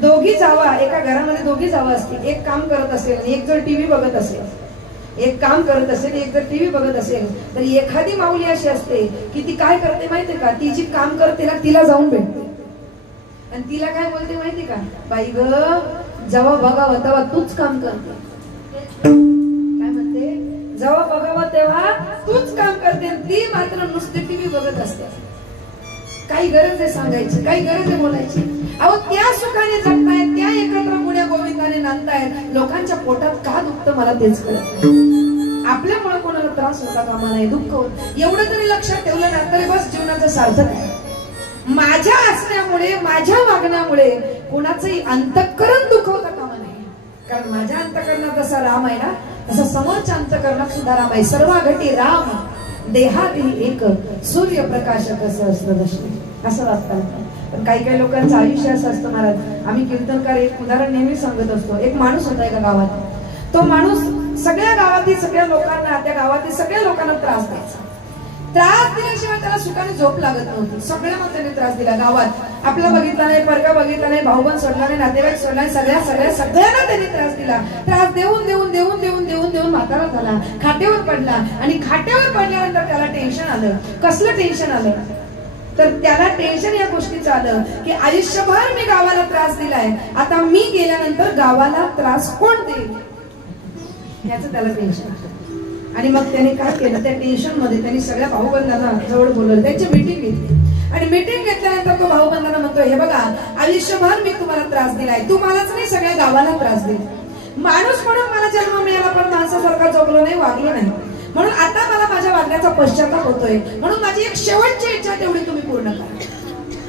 दोघी जावा एका घरामध्ये दोघी जावा असतील, एक काम करत असेल आणि एक जर टीव्ही बघत असेल, एक काम करत असेल एक जर टीव्ही बघत असेल, तर एखादी माऊली अशी असते की ती काय करते माहितीये का, ती जी काम करते ना तिला जाऊन भेटते आणि तिला काय बोलते माहिती का, बाई ग जेव्हा बघावं तेव्हा तूच काम करते. काय म्हणते, जेव्हा बघावं तेव्हा तूच काम करते, ती मात्र नुसती टीव्ही बघत असते. काही गरज आहे सांगायची, काही गरज आहे बोलायची. अहो त्या सुखाने जगतायत, त्या एकत्र पुण्या गोविंदाने नांदतायत, लोकांच्या पोटात का दुखतं मला तेच कळत नाही. आपल्यामुळे कोणाला त्रास होता कामा नाही, दुःख होत, एवढं जरी लक्षात ठेवलं ना तरी बस जीवनाचं सार्थक आहे. माझ्या असण्यामुळे, माझ्या वागण्यामुळे कोणाचंही अंतःकरण दुखवता कामा नाही. कारण माझ्या अंतःकरणात जसा राम आहे ना, तसा समोरच्या अंतःकरणात सुद्धा राम आहे. सर्वाघटी राम देहाती एक, सूर्यप्रकाशक सहस्रदर्शनी असं वाचतात. पण काही लोकांचं आयुष्य असं असतं महाराज. आम्ही कीर्तनकार एक उदाहरण नेहमी सांगत असतो. एक माणूस होता एका गावात. तो माणूस सगळ्या गावातील सगळ्या लोकांना, त्या गावातील सगळ्या लोकांना त्रास द्यायचा. त्रास दिल्याशिवाय त्याला सुखाने झोप लागत नव्हती. सगळ्यांना त्याने त्रास दिला. गावात आपला बघितला नाही, परका बघितला नाही, भाऊबंद सोडला नाही, नातेवाईक सोडला नाही, सगळ्यांना त्याने त्रास दिला. त्रास देऊन देऊन देऊन देऊन देऊन देऊन म्हातारा झाला, खाटेवर पडला. आणि खाटेवर पडल्यानंतर त्याला टेन्शन आलं. कसलं टेन्शन आलं तर त्याला टेन्शन या गोष्टीचं आलं की आयुष्यभर मी गावाला त्रास दिलाय, आता मी गेल्यानंतर गावाला त्रास कोण देईल याचं त्याला टेन्शन आलं. आणि मग त्याने काय केलं, त्या टेन्शन मध्ये त्यांनी सगळ्या भाऊबंधांना जवळ बोलवलं, त्यांची मीटिंग घेतली. आणि मीटिंग घेतल्यानंतर तो भाऊबंधांना म्हणतो, हे बघा आयुष्यभर मी तुम्हाला त्रास दिलाय, तुम्हालाच नाही सगळ्या गावाला त्रास दिला. माणूस म्हणून मला जन्म मिळाला पण माणसासारखा जगलो नाही, वागलो नाही, म्हणून आता मला माझ्या वागण्याचा पश्चाताप होतोय. म्हणून माझी एक शेवटची इच्छा तेवढी तुम्ही पूर्ण करा.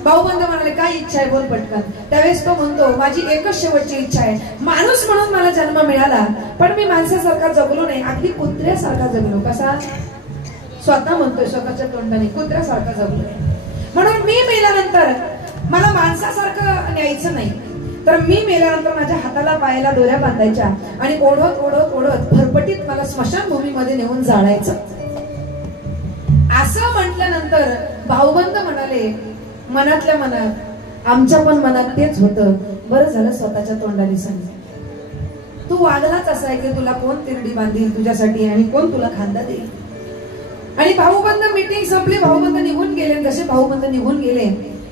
भाऊबंध म्हणाले, काय इच्छा आहे बोल पटकन. त्यावेळेस तो म्हणतो, माझी एकच शेवटची इच्छा आहे, माणूस म्हणून मला जन्म मिळाला पण मी माणसासारखा जगलो नाही, अगदी कुत्र्यासारखा जगलो. कसा, स्वतः म्हणतोय स्वतःच्या तोंडाने, कुत्र्यासारखा जगलो. म्हणून मी मेल्यानंतर मला माणसासारखं न्यायचं नाही, तर मी मेल्यानंतर माझ्या हाताला पायाला दोऱ्या बांधायच्या आणि ओढत ओढत ओढत फरफटीत मला स्मशानभूमीमध्ये नेऊन जाळायचं. असं म्हटल्यानंतर भाऊबंद म्हणाले मनातल्या मनात, आमच्या पण मनात तेच होतं. बरं झालं स्वतःच्या तोंडाने सांगितलं. तू वागलाच असा आहे की तुला कोण तिरडी बांधील तुझ्यासाठी आणि कोण तुला खांदा देईल. आणि भाऊबंद मीटिंग संपली, भाऊबंद निघून गेले. जसे भाऊबंद निघून गेले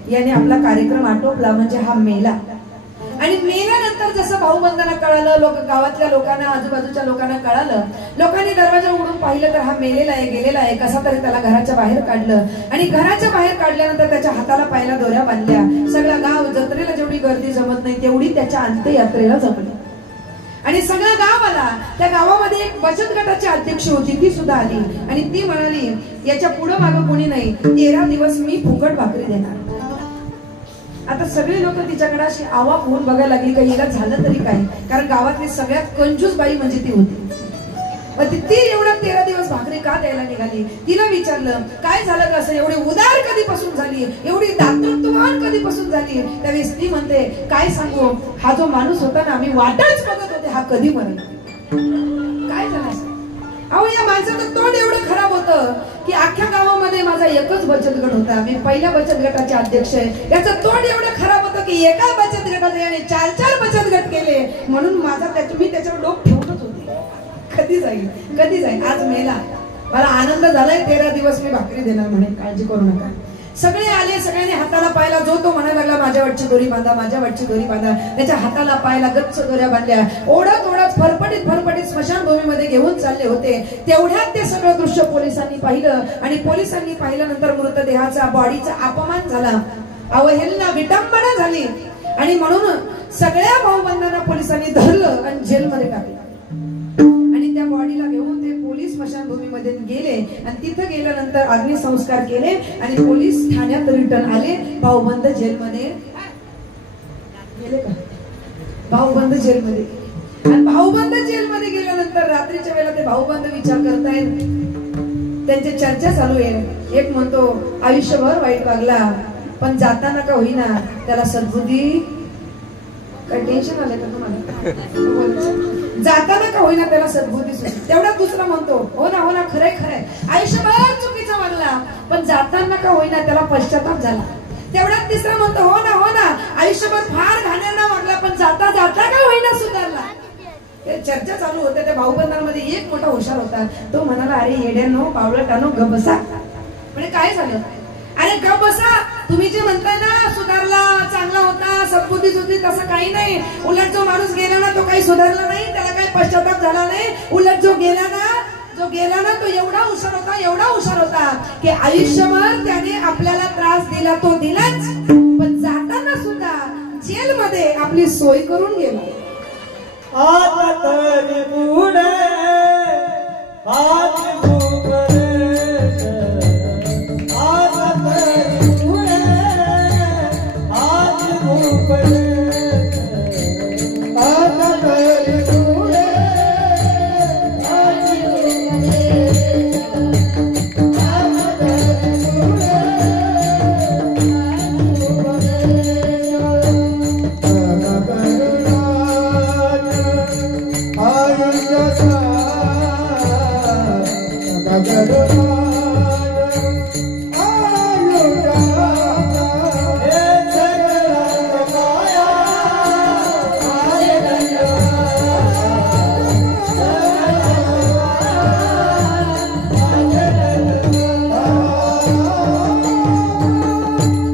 याने आपला कार्यक्रम आटोपला, म्हणजे हा मेला. आणि मेल्यानंतर जसं भाऊबंदांना कळालं, लोक गावातल्या लोकांना आजूबाजूच्या लोकांना कळालं, लोकांनी दरवाजा उघडून पाहिलं तर हा मेलेला आहे, गेलेला आहे. कसा तरी त्याला घराच्या बाहेर काढलं आणि घराच्या बाहेर काढल्यानंतर त्याच्या हाताला पायाला दोऱ्या बांधल्या. सगळा गाव, जत्रेला जेवढी गर्दी जमत नाही तेवढी त्याच्या अंत्ययात्रेला जमली. आणि सगळा गाव आला. त्या गावामध्ये एक बचत गटाची अध्यक्ष होती, ती सुद्धा आली आणि ती म्हणाली याच्या पुढं मागं कोणी नाही, 13 दिवस मी फुकट भाकरी देणार. आता सगळे लोक तिच्याकडे अशी आवाक होऊन बघायला लागली का हिला झालं तरी काय, कारण गावातली सगळ्यात कंजूस बाई म्हणजे ती होती. मग ती एवढा 13 दिवस भाकरी का द्यायला निघाली. तिला विचारलं काय झालं कसं, एवढी उदार कधीपासून झाली, एवढी दातृत्ववान कधीपासून झाली. त्यावेळेस ती म्हणते काय सांगू, हा जो माणूस होता ना, आम्ही वाटच बघत होते हा कधी मरेल. काय झालं अहो, या माणसाचं तोंड एवढं खराब होतं की अख्ख्या गावामध्ये माझा एकच बचत गट होता, मी पहिल्या बचत गटाचे अध्यक्ष आहे. याचं तोंड एवढं खराब होतं की एका बचत गटाचे याने 4 बचत गट केले, म्हणून माझा मी त्याच्यावर डोक ठेवतच होते. कधी जाईल कधी जाईल. आज मेला, मला आनंद झालाय. 13 दिवस मी भाकरी देणार म्हणे, काळजी करू नका. सगळे आले, सगळ्यांनी हाताला पायला, जो तो म्हणायला लागला माझ्या वाटची दोरी बांधा, माझ्या वाटची दोरी बांधा. त्याच्या हाताला पायला गच्च दोऱ्या बांधल्या. ओढत ओढत फरफटीत स्मशानभूमीमध्ये घेऊन चालले होते. तेवढ्यात ते सगळं दृश्य पोलिसांनी पाहिलं आणि पोलिसांनी पाहिल्यानंतर मृतदेहाचा, बॉडीचा अपमान झाला, अवहेलना, विटंबना झाली. आणि म्हणून सगळ्या भाऊबंदांना पोलिसांनी धरलं आणि जेलमध्ये टाकलं. आणि त्या बॉडीला घेऊन ते पोलीस स्मशानभूमीमध्ये गेले आणि तिथं गेल्यानंतर अग्निसंस्कार केले आणि पोलीस ठाण्यात रिटर्न आले. भाऊबंद जेलमध्ये गेले का, भाऊबंद जेलमध्ये. आणि भाऊबंद जेलमध्ये गेल्यानंतर रात्रीच्या वेळेला ते भाऊबंद विचार करतायत, त्यांची चर्चा चालू आहे. एक म्हणतो आयुष्यभर वाईट वागला पण जाताना का होईना त्याला सद्बुद्धी. काय टेन्शन आलं का तुम्हाला, जाताना का होईना त्याला सद्बुद्धी सुचली. तेवढा दुसरा म्हणतो हो ना खरंय आयुष्यभर चुकीचा वागला पण जाताना का होईना त्याला पश्चाताप झाला. तेवढ्यात तिसरा म्हणतो हो ना आयुष्यभर फार घाणेरडा वागला पण जाता का होईना सुधारला. चर्चा चालू होते. त्या भाऊबंदांमध्ये एक मोठा हुशार होता. तो म्हणाला अरे येड्यानो पावलटानो गप बसा. म्हणजे काय झालं, अरे गप बसा, तुम्ही जे म्हणताय ना सुधारला, चांगला होता, सद्बुद्धीच होती, तसं काही नाही. उलट जो माणूस गेला ना तो काही सुधारला नाही, त्याला काही पश्चाताप झाला नाही. उलट जो गेला ना तो एवढा हुशार होता की आयुष्यभर त्याने आपल्याला त्रास दिला तो दिलाच, पण जाताना सुद्धा जेलमध्ये आपली सोय करून गेला. आता तरी पुढे हात उघडे, आता तरी पुढे हात उघडे, आता तरी पुढे हात उघडे,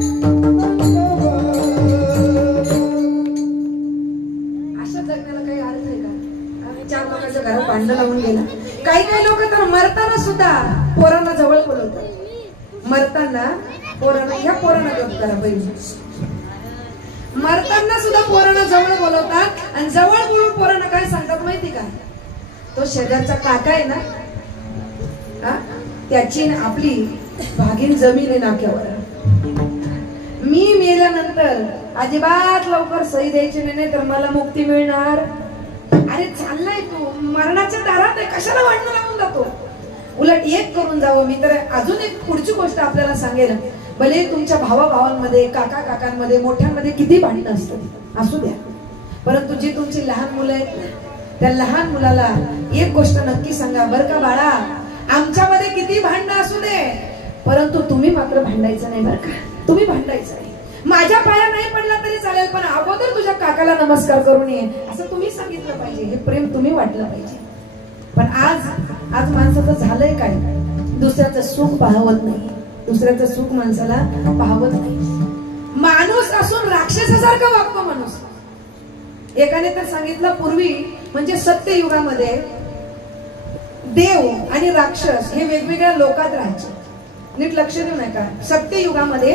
आता तरी पुढे काही लोक तर मरताना सुद्धा पोरांना जवळ बोलवतात. मरताना पोरांना, ह्या पोरांना गप करा पाहिजे, मरताना सुद्धा पोरांना जवळ बोलवतात आणि जवळ बोलून पोरांना काय सांगतात माहिती का, तो शेजारचा काका आहे ना, त्याची आपली भागीन जमीन आहे नाक्यावर, मी मेल्यानंतर अजिबात लवकर सही द्यायची नाही तर मला मुक्ती मिळणार. अरे चाललाय तू मरणाच्या दारात आहे, कशाला भांडण लावून जातो. उलट एक करून जावं. मी तर अजून एक पुढची गोष्ट आपल्याला सांगेल, भले तुमच्या भावाभावांमध्ये, काका काकांमध्ये, मोठ्यांमध्ये किती भांडणं असतात असू द्या, परंतु जी तुमची लहान मुलं आहेत त्या लहान मुलाला एक गोष्ट नक्की सांगा, बरं का बाळा, आमच्यामध्ये किती भांडणं असू दे परंतु तुम्ही मात्र भांडायचं नाही, बरं का, तुम्ही भांडायचं नाही. माझ्या पाया नाही पडला तरी चालेल, पण अगोदर तुझ्या काकाला नमस्कार करून ये असं तुम्ही सांगितलं पाहिजे, हे प्रेम तुम्ही वाटलं पाहिजे. पण आज माणसाचं झालंय काय, दुसऱ्याचं सुख पाहवत नाही, दुसऱ्याचं सुख माणसाला पाहवत नाही. माणूस असून राक्षसासारखं वागतो माणूस. एकाने तर सांगितलं पूर्वी म्हणजे सत्ययुगामध्ये देव आणि राक्षस हे वेगवेगळ्या लोकात राहायचे. नीट लक्ष देऊ नका, सत्ययुगामध्ये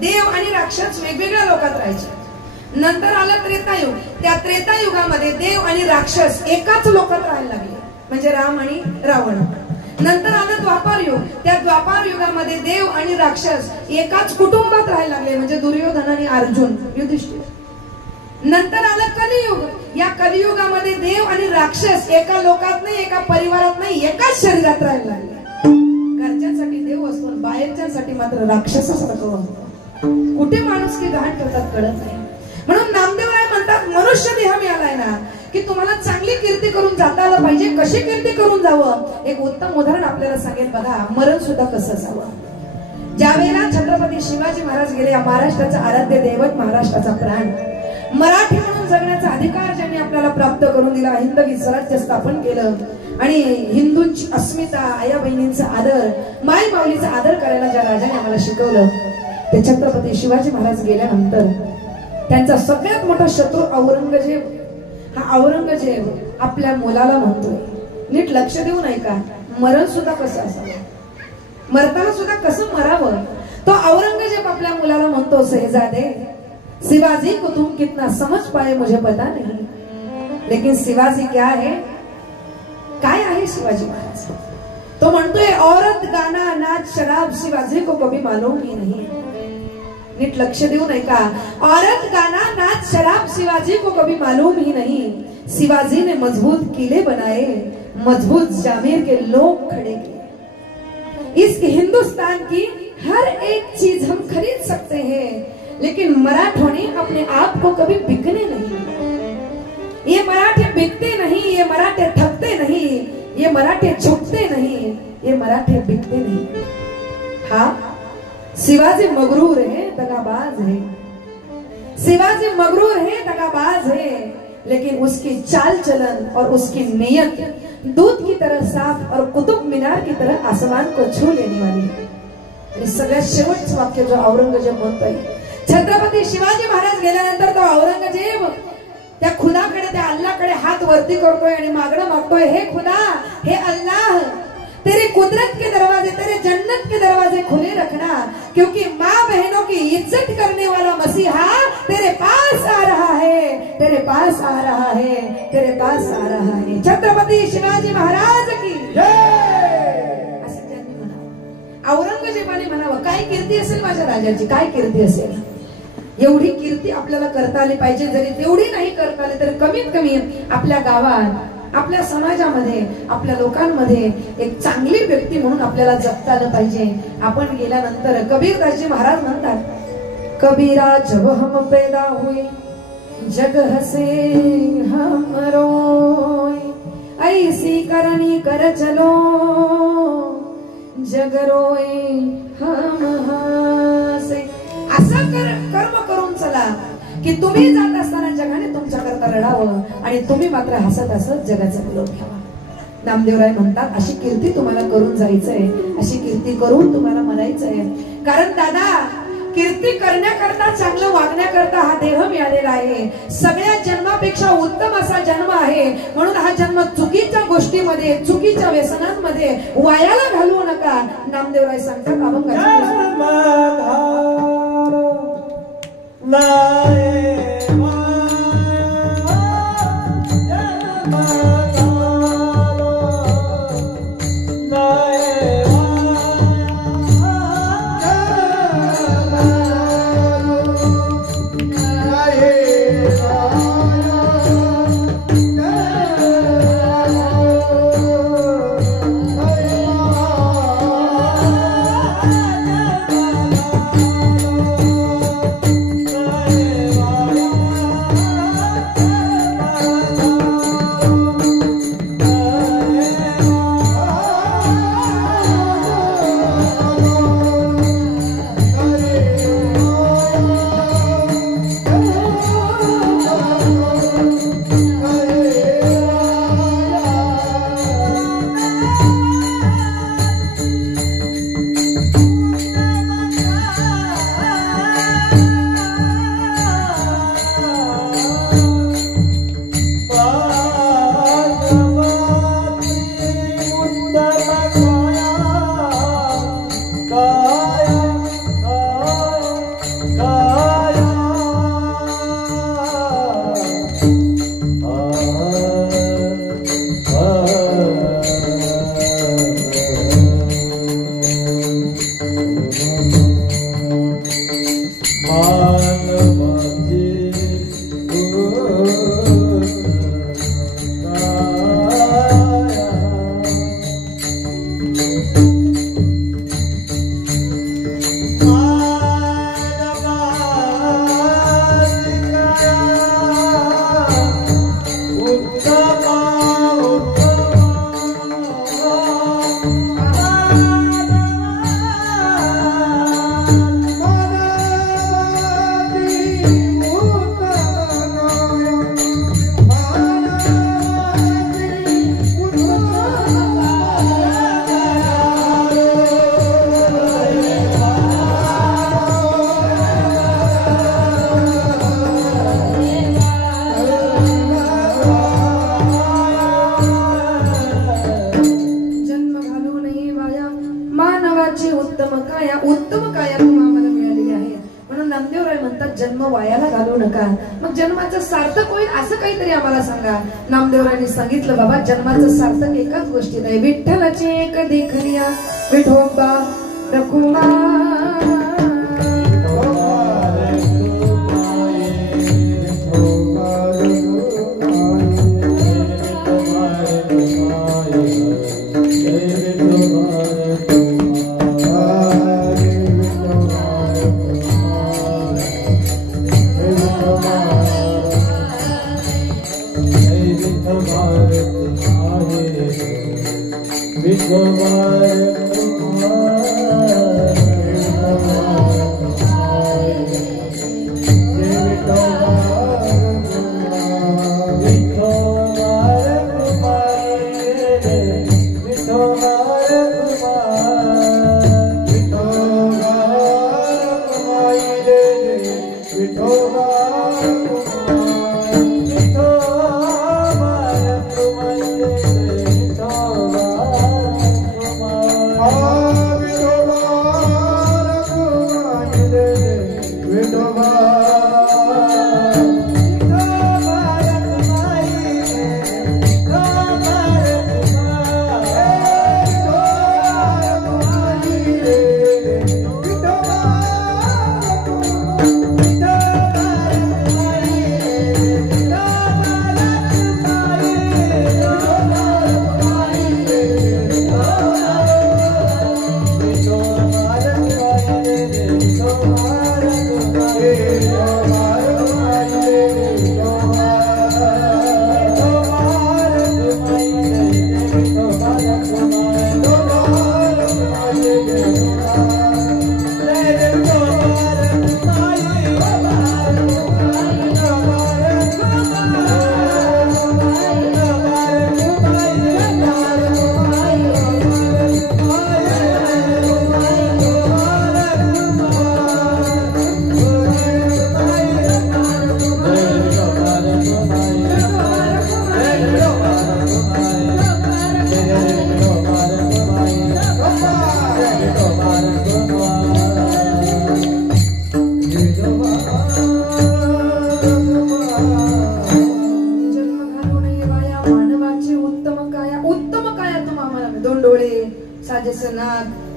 देव आणि राक्षस वेगवेगळ्या लोकात राहायचे. नंतर आलं त्रेतायुग, त्या त्रेतायुगामध्ये देव आणि राक्षस एकाच लोकात राहायला लागले, म्हणजे राम आणि रावण. नंतर आलं द्वापार युग, त्या द्वापार युगामध्ये देव आणि राक्षस एकाच कुटुंबात राहायला लागले, म्हणजे दुर्योधन आणि अर्जुन, युधिष्ठिर. नंतर आलं कलियुग, या कलियुगामध्ये देव आणि राक्षस एका लोकात नाही, एका परिवारात नाही, एकाच शरीरात राहायला लागले. घरच्यांसाठी देव असतो, बाहेरच्यांसाठी मात्र राक्षसासारखं असतो. कुठे माणूस की घाण करतात कळत नाही. म्हणून नामदेवराय म्हणतात मनुष्य देह मिळालाय ना की तुम्हाला चांगली कीर्ती करून जाता आलं पाहिजे. कशी कीर्ती करून जावं, एक उत्तम उदाहरण आपल्याला सांगेल बघा. मरण सुद्धा कसं जावं. ज्यावेळेला छत्रपती शिवाजी महाराज गेले, महाराष्ट्राचा आराध्य दैवत, महाराष्ट्राचा प्राण, मराठी म्हणून जगण्याचा अधिकार ज्यांनी आपल्याला प्राप्त करून दिला, हिंदवी स्वराज्य स्थापन केलं आणि हिंदूंची अस्मिता, आया बहिणींचा आदर, माय माऊलीचा आदर करायला ज्या राजाने आम्हाला शिकवलं, ते छत्रपती शिवाजी महाराज गेल्यानंतर त्यांचा सगळ्यात मोठा शत्रू औरंगजेब, हा औरंगजेब आपल्या मुलाला म्हणतोय, नीट लक्ष देऊ नाही का, मरण सुद्धा कसं असावं, मरताना सुद्धा कसं मरावं. तो औरंगजेब आपल्या मुलाला म्हणतो, शहजादे शिवाजी को तुम कितना समझ पाए मुझे पता नहीं, लेकिन शिवाजी क्या है, काय आहे शिवाजी महाराज. तो म्हणतोय औरत, गाना, नाच, शराब शिवाजी को कभी मालूम ही नहीं. नीट लक्ष देऊ नाही का, औरत, गाना, नाच, शराब शिवाजी को कभी मालूम ही नहीं. शिवाजी ने मजबूत किले बनाए, मजबूत जामीर के लोग खड़े किए. इस हिंदुस्तान की हर एक चीज हम खरीद सकते हैं, लेकिन मराठों ने अपने आप को कभी बिकने नहीं दिया. ये मराठे बिकते नहीं, ये मराठे थकते नहीं, ये मराठे झुकते नहीं, ये मराठे बिकते नहीं. हाँ, शिवाजी मगरूर है, दगाबाज है. शिवाजी मगरूर है, दगाबाज है, लेकिन उसकी चाल चलन और उसकी नीयत दूध की तरह साफ और कुतुब मीनार की तरह आसमान को छू लेने वाली है. आणि सगळ्यात शेवटचं वाक्य जो औरंगजेब म्हणतोय, छत्रपती शिवाजी महाराज गेल्यानंतर तो औरंगजेब त्या खुदाकडे, त्या अल्लाहकडे हात वरती करतोय आणि मागणं मागतोय, हे खुदा, हे अल्लाह, तेरे कुदरत के दरवाजे, तेरे जन्नत के दरवाजे खुले रखना, क्योंकि माँ बहनों की इज्जत करने वाला मसीहा तेरे पास आ रहा है, तेरे पास आ रहा है, तेरे पास आ रहा है. छत्रपती शिवाजी महाराज की जय. असं त्यांनी म्हणावं, औरंगजेबाने म्हणावं, काय कीर्ती असेल माझ्या राजाची, काय कीर्ती असेल. एवढी कीर्ती आपल्याला करता आली पाहिजे. जरी तेवढी नाही करता आली तर कमीत कमी आपल्या गावात, आपल्या समाजामध्ये, आपल्या लोकांमध्ये एक चांगली व्यक्ती म्हणून आपल्याला जगता आलं पाहिजे. आपण गेल्यानंतर कबीरदासजी महाराज म्हणतात, कबीरा जब हम पैदा हुए जग हसे हम रोए, ऐसी करनी कर चलो जग रोए हम हसे. असं कर्म करून चला की तुम्ही जात असताना जगाने तुमच्या करता रडावं आणि तुम्ही मात्र हसत हसत जगाचा निरोप घ्यावा. नामदेवराय म्हणतात, अशी कीर्ती तुम्हाला करून जायचंय, अशी कीर्ती करून तुम्हाला मरायचंय. कारण दादा, कीर्ती करण्याकरता, चांगलं वागण्याकरता हा देह मिळालेला आहे. सगळ्या जन्मापेक्षा उत्तम असा जन्म आहे. म्हणून हा जन्म चुकीच्या गोष्टीमध्ये, चुकीच्या व्यसनांमध्ये वायाला घालवू नका. नामदेवराय सांगतात, मग जन्माचं सार्थक होईल असं काहीतरी आम्हाला सांगा. नामदेवरांनी सांगितलं बाबा जन्माचं सार्थक एकाच गोष्टीत आहे, विठ्ठलाची एक देखनिया विठोबा रखुमाई.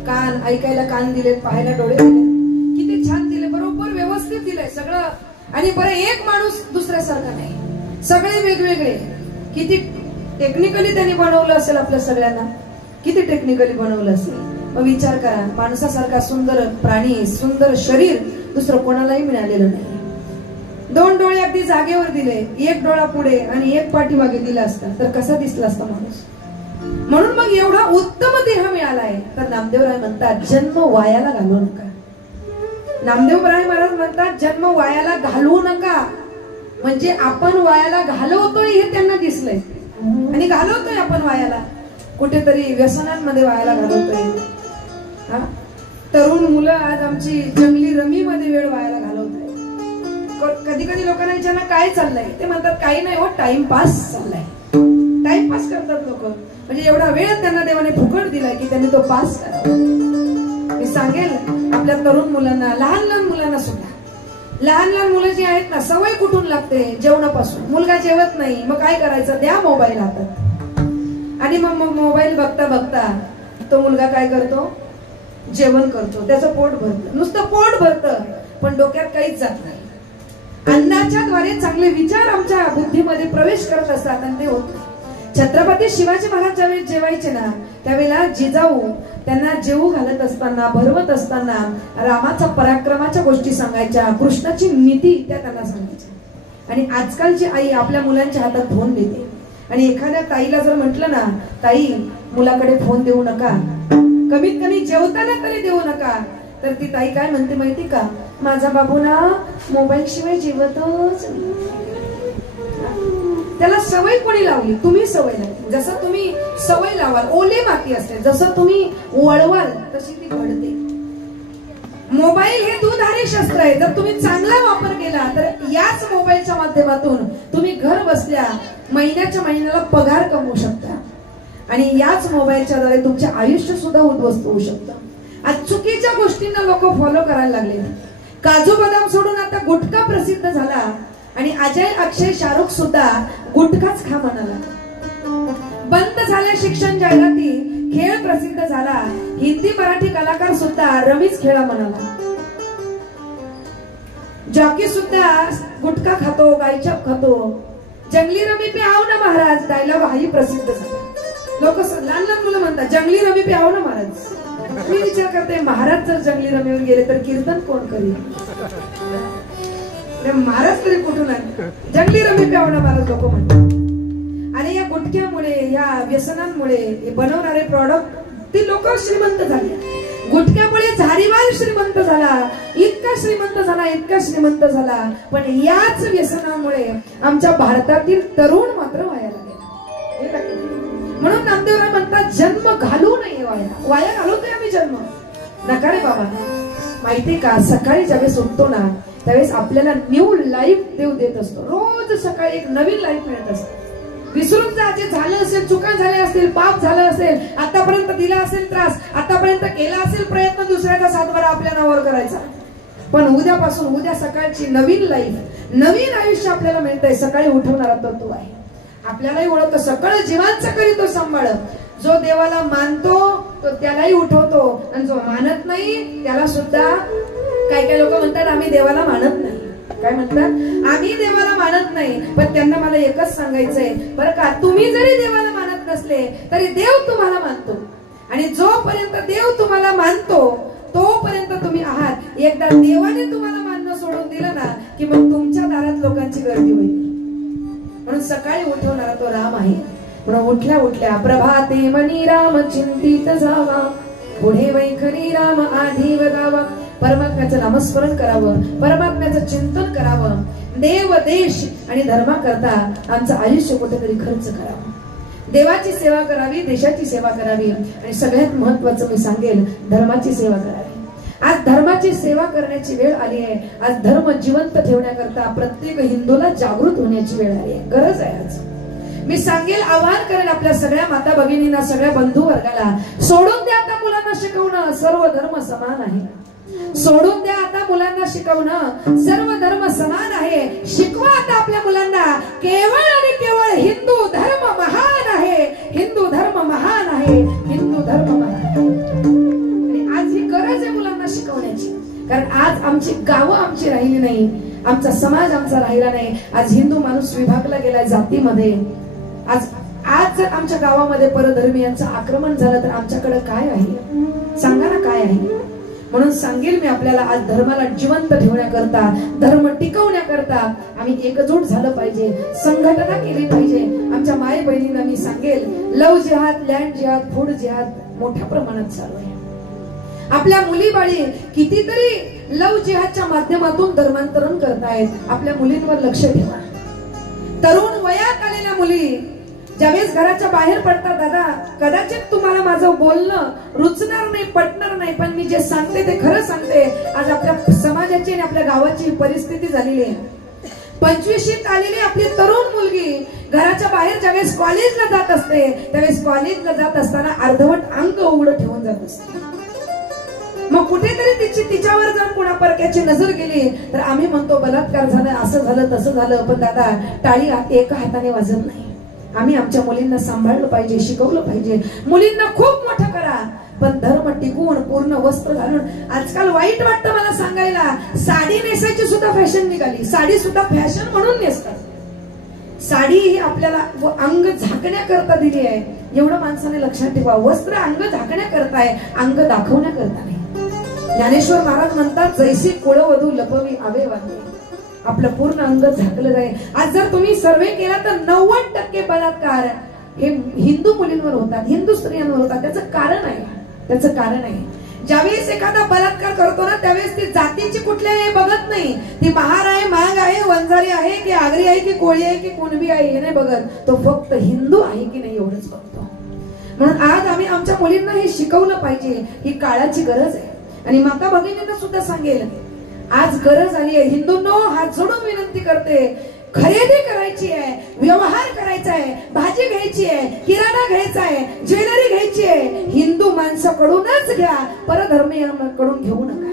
कान ऐकायला कान दिले, पाहायला डोळे दिले, किती छान दिले, बरोबर व्यवस्थित दिलंय सगळं. आणि बरं एक माणूस दुसऱ्यासारखा नाही, सगळे वेगवेगळे. किती टेक्निकली त्यांनी बनवलं असेल आपल्या सगळ्यांना, किती टेक्निकली बनवलं असेल. मग विचार करा, माणसासारखा सुंदर प्राणी, सुंदर शरीर दुसरं कोणालाही मिळालेलं नाही. दोन डोळे अगदी जागेवर दिले, एक डोळा पुढे आणि एक पाठीमागे दिला असता तर कसा दिसला असता माणूस. म्हणून मग एवढा उत्तम देह मिळालाय. तर नामदेवराय म्हणतात जन्म वायाला घालवू नका. नामदेवराय महाराज म्हणतात जन्म वायाला घालवू नका. म्हणजे आपण वायाला घालवतोय हे त्यांना दिसलंय, आणि घालवतोय आपण वायाला, कुठेतरी व्यसनांमध्ये वायाला घालवतोय. तरुण मुलं आज आमची जंगली रमीमध्ये वेळ वायाला घालवताय. कधी कधी लोकांना विचारलं काय चाललंय, ते म्हणतात काही नाही हो, टाइमपास चाललाय. टाइमपास करतात लोक. म्हणजे एवढा वेळ त्यांना देवाने फुकट दिलाय की त्यांनी तो पास करावा. मी सांगेल आपल्या तरुण मुलांना, लहान लहान मुलांना सुद्धा, लहान लहान मुलं जी आहेत ना, सवय कुठून लागते, जेवणापासून. मुलगा जेवत नाही, मग काय करायचं, द्या मोबाईल हातात. आणि मग मोबाईल बघता बघता तो मुलगा काय करतो, जेवण करतो, त्याचं पोट भरतं, नुसतं पोट भरतं, पण डोक्यात काहीच जात नाही. अन्नाच्या द्वारे चांगले विचार आमच्या बुद्धीमध्ये प्रवेश करत असतात आणि ते होत नाही. छत्रपती शिवाजी महाराज ज्यावेळी जेवायचे ना, त्यावेळेला जिजाऊ त्यांना जेवू घालत असताना, भरवत असताना रामाचा पराक्रमाच्या गोष्टी सांगायच्या, कृष्णाची नीती त्या त्यांना सांगायच्या. आणि आजकालची आई आपल्या मुलांच्या हातात फोन देते, आणि एखाद्या ताईला जर म्हटलं ना, ताई मुलाकडे फोन देऊ नका, कमीत कमी जेवताना तरी देऊ नका, तर ती ताई काय म्हणते माहिती का, माझा बाबू ना मोबाईल शिवाय जेवतच. त्याला सवय कोणी लावली, तुम्ही सवय लावली. जसं तुम्ही सवय लावाल, ओले माती असते, जसं तुम्ही वळवाल तशी ती घडते. मोबाईल हे दुधारी शस्त्र आहे. जर तुम्ही चांगला वापर केला तर याच मोबाईलच्या माध्यमातून तुम्ही घर बसल्या महिन्याच्या महिन्याला पगार कमवू शकता, आणि याच मोबाईलच्या द्वारे तुमचे आयुष्य सुद्धा उद्ध्वस्त होऊ शकतं. आज चुकीच्या गोष्टींना लोक फॉलो करायला लागले. काजू बदाम सोडून आता गुटखा प्रसिद्ध झाला, आणि अजय अक्षय शाहरुख सुद्धा गुटखाच खा म्हणाला. बंद झाल्या शिक्षण जाहिराती, खेळ प्रसिद्ध झाला. हिंदी मराठी कलाकार सुद्धा रमीच खेळा म्हणाला. जॉकी सुद्धा गुटखा खातो, गायछाप खातो. जंगली रमी पे आओ ना महाराज डायलॉग हाही प्रसिद्ध झाला. लोक लहान लहान मुलं म्हणतात जंगली रमी पे आओ ना महाराज. मी विचार करते महाराज जर जंगली रमीवर गेले तर कीर्तन कोण करेल? महाराज तरी कुठून आहे? जंगली रमी पे आओ ना महाराज लोक म्हणतात. आणि या गुटख्यामुळे, या व्यसनांमुळे बनवणारे प्रॉडक्ट ती लोक श्रीमंत झाली. गुटख्यामुळे झारीवाल श्रीमंत झाला, इतका श्रीमंत झाला, इतका श्रीमंत झाला. पण याच व्यसनामुळे आमच्या भारतातील तरुण मात्र वायाला गेला. म्हणून नामदेवराव म्हणतात जन्म घालू नये वाया. वाया घालवतोय आम्ही जन्म. नका रे बाबा. माहितीये का, सकाळी ज्यावेळेस उठतो ना त्यावेळेस आपल्याला न्यू लाईफ देव देत असतो. रोज सकाळी एक नवीन लाईफ मिळत असते. विसरून जा, जे झालं असेल, चुका झाल्या असतील, पाप झालं असेल, आतापर्यंत दिला असेल त्रास, आतापर्यंत केला असेल प्रयत्न दुसऱ्याचा सातबारा आपल्या नावावर करायचा, पण उद्यापासून, उद्या सकाळची नवीन लाईफ, नवीन आयुष्य आपल्याला मिळतंय. सकाळी उठवणारा तर तू आहे. आपल्यालाही ओळखतो, सकाळ जीवांचा करीतो सांभाळ. जो देवाला मानतो तो त्यालाही उठवतो, आणि जो मानत नाही त्याला सुद्धा. काही लोक म्हणतात आम्ही देवाला मानत नाही. काय म्हणतात? आम्ही देवाला मानत नाही. पण त्यांना मला एकच सांगायचंय बरं का, तुम्ही जरी देवाला मानत नसले तरी देव तुम्हाला मानतो. आणि जोपर्यंत देव तुम्हाला मानतो तोपर्यंत तुम्ही आहात. एकदा देवाने तुम्हाला मानणं सोडून दिलं ना की मग तुमच्या दारात लोकांची गर्दी होईल. म्हणून सकाळी उठवणारा तो राम आहे. म्हणून उठल्या उठल्या प्रभाते मनी राम चिंतित जावा, पुढे वैखरी राम आधी वदावा. परमात्म्याचं नामस्मरण करावं, परमात्म्याचं चिंतन करावं. देव, देश आणि धर्माकरता आमचं आयुष्य कुठेतरी खर्च करावं. देवाची सेवा करावी, देशाची सेवा करावी, आणि सगळ्यात महत्वाचं मी सांगेल धर्माची सेवा करावी. आज धर्माची सेवा करण्याची वेळ आली आहे. आज धर्म जिवंत ठेवण्याकरता प्रत्येक हिंदूला जागृत होण्याची वेळ आली आहे, गरज आहे. आज मी सांगेल, आवाहन करेल आपल्या सगळ्या माता भगिनींना, सगळ्या बंधू वर्गाला, सोडून द्या आता मुलांना शिकवणं सर्व धर्म समान आहे. सोडून द्या आता मुलांना शिकवणं सर्व धर्म समान आहे. शिकवा आता आपल्या मुलांना केवळ आणि केवळ हिंदू धर्म महान आहे, हिंदू धर्म महान आहे, हिंदू धर्म महान आहे. आणि आज ही गरज आहे मुलांना शिकवण्याची. कारण आज आमची गावं आमची राहिली नाही, आमचा समाज आमचा राहिला नाही. आज हिंदू माणूस विभागला गेला जातीमध्ये. आज जर आमच्या गावामध्ये परधर्मीयांचं आक्रमण झालं तर आमच्याकडे काय आहे? सांगा ना काय आहे? म्हणून सांगेल मी आपल्याला, आज धर्माला जिवंत ठेवण्याकरता, धर्म टिकवण्याकरता आम्ही एकजूट झालं पाहिजे, संघटना केली पाहिजे. आमच्या माय बहिणींना मी सांगेल, लव जिहाद, लँड जिहाद, फूड जिहाद मोठ्या प्रमाणात चालू आहे. आपल्या मुली बाळी कितीतरी लव जिहादच्या माध्यमातून धर्मांतरण करतायत. आपल्या मुलींवर लक्ष ठेवा. तरुण वयात आलेल्या मुली ज्यावेळेस घराच्या बाहेर पडतात, दादा कदाचित तुम्हाला माझं बोलणं रुचणार नाही, पटणार नाही, पण मी जे सांगते ते खरं सांगते. आज आपल्या समाजाची आणि आपल्या गावाची परिस्थिती झालेली आहे. 25शीत आलेली आपली तरुण मुलगी घराच्या बाहेर ज्यावेळेस कॉलेजला जात असते, त्यावेळेस कॉलेजला जात असताना अर्धवट अंग उघडं ठेवून जात असते. मग कुठेतरी तिच्यावर जर कोणा परक्याची नजर गेली तर आम्ही म्हणतो बलात्कार झाला, असं झालं, तसं झालं. पण दादा, टाळी एका हाताने वाजत नाही. आम्ही आमच्या मुलींना सांभाळलं पाहिजे, शिकवलं पाहिजे. मुलींना खूप मोठं करा, पण धर्म टिकवून पूर्ण वस्त्र घालून. आजकाल वाईट वाटतं मला सांगायला, साडी नेसायची सुद्धा फॅशन निघाली. साडी सुद्धा फॅशन म्हणून नेसतात. साडी ही आपल्याला अंग झाकण्याकरता दिली आहे, एवढं माणसाने लक्षात ठेवा. वस्त्र अंग झाकण्याकरता आहे, अंग दाखवण्याकरता नाही. ज्ञानेश्वर महाराज म्हणतात, जैसी कुळवधू लपवी आवे वाटे. आपलं पूर्ण अंग झाकलं जाईल. आज जर तुम्ही सर्वे केला तर 90% बलात्कार हे हिंदू मुलींवर होतात, हिंदू स्त्रियांवर होतात. त्याचं कारण आहे, त्याचं कारण आहे. ज्यावेळेस एखादा बलात्कार करतो ना त्यावेळेस ती जातीची कुठल्याही बघत नाही. ती महार आहे, मांग आहे, वंजारी आहे की आगरी आहे की कोळी आहे की कुणबी आहे हे नाही बघत. तो फक्त हिंदू आहे की नाही एवढंच बघतो. म्हणून आज आम्ही आमच्या मुलींना हे शिकवलं पाहिजे. ही काळाची गरज आहे. आणि माता भगिनींना सुद्धा सांगेल, आज गरज आली आहे. हिंदूंनो, हात जोडून विनंती करते, खरेदी करायची आहे, व्यवहार करायचा आहे, भाजी घ्यायची आहे, किराणा घ्यायचा आहे, ज्वेलरी घ्यायची आहे, हिंदू माणसाकडूनच घ्या, परधर्मीयांकडून घेऊ नका.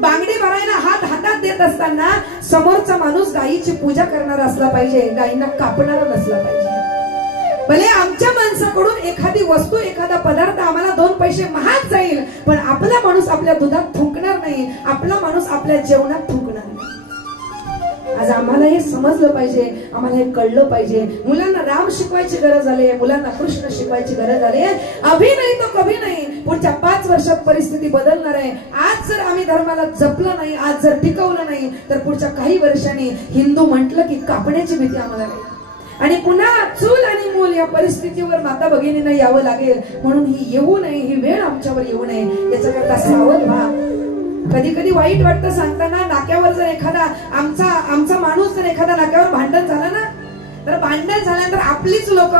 बांगडी भरायला हात हातात देत असताना समोरचा माणूस गायीची पूजा करणारा असला पाहिजे, गायींना कापणारा नसला पाहिजे. भले आमच्या माणसाकडून एखादी वस्तू एखादा पदार्थ आम्हाला 2 पैसे महाग जाईल, पण आपला माणूस आपल्या दुधात थुंकणार नाही, आपला माणूस आपल्या जेवणात थुंकणार नाही. आज आम्हाला हे समजलं पाहिजे, आम्हाला हे कळलं पाहिजे. मुलांना राम शिकवायची गरज आली, मुलांना कृष्ण शिकवायची गरज आली. अभी नाही तो कभी नाही. पुढच्या 5 वर्षात परिस्थिती बदलणार आहे. आज जर आम्ही धर्माला जपलं नाही, आज जर टिकवलं नाही, तर पुढच्या काही वर्षांनी हिंदू म्हटलं की कापण्याची भीती आम्हाला नाही. आणि पुन्हा चूल आणि मूल या परिस्थितीवर माता भगिनींना यावं लागेल. म्हणून ही येऊ नये, ही वेळ आमच्यावर येऊ नये, याच्याकरता सावध व्हा. कधी कधी वाईट वाटतं सांगताना. नाक्यावर जर एखादा आमचा माणूस जर एखादा नाक्यावर भांडण झालं ना, तर भांडण झाल्यानंतर आपलीच लोक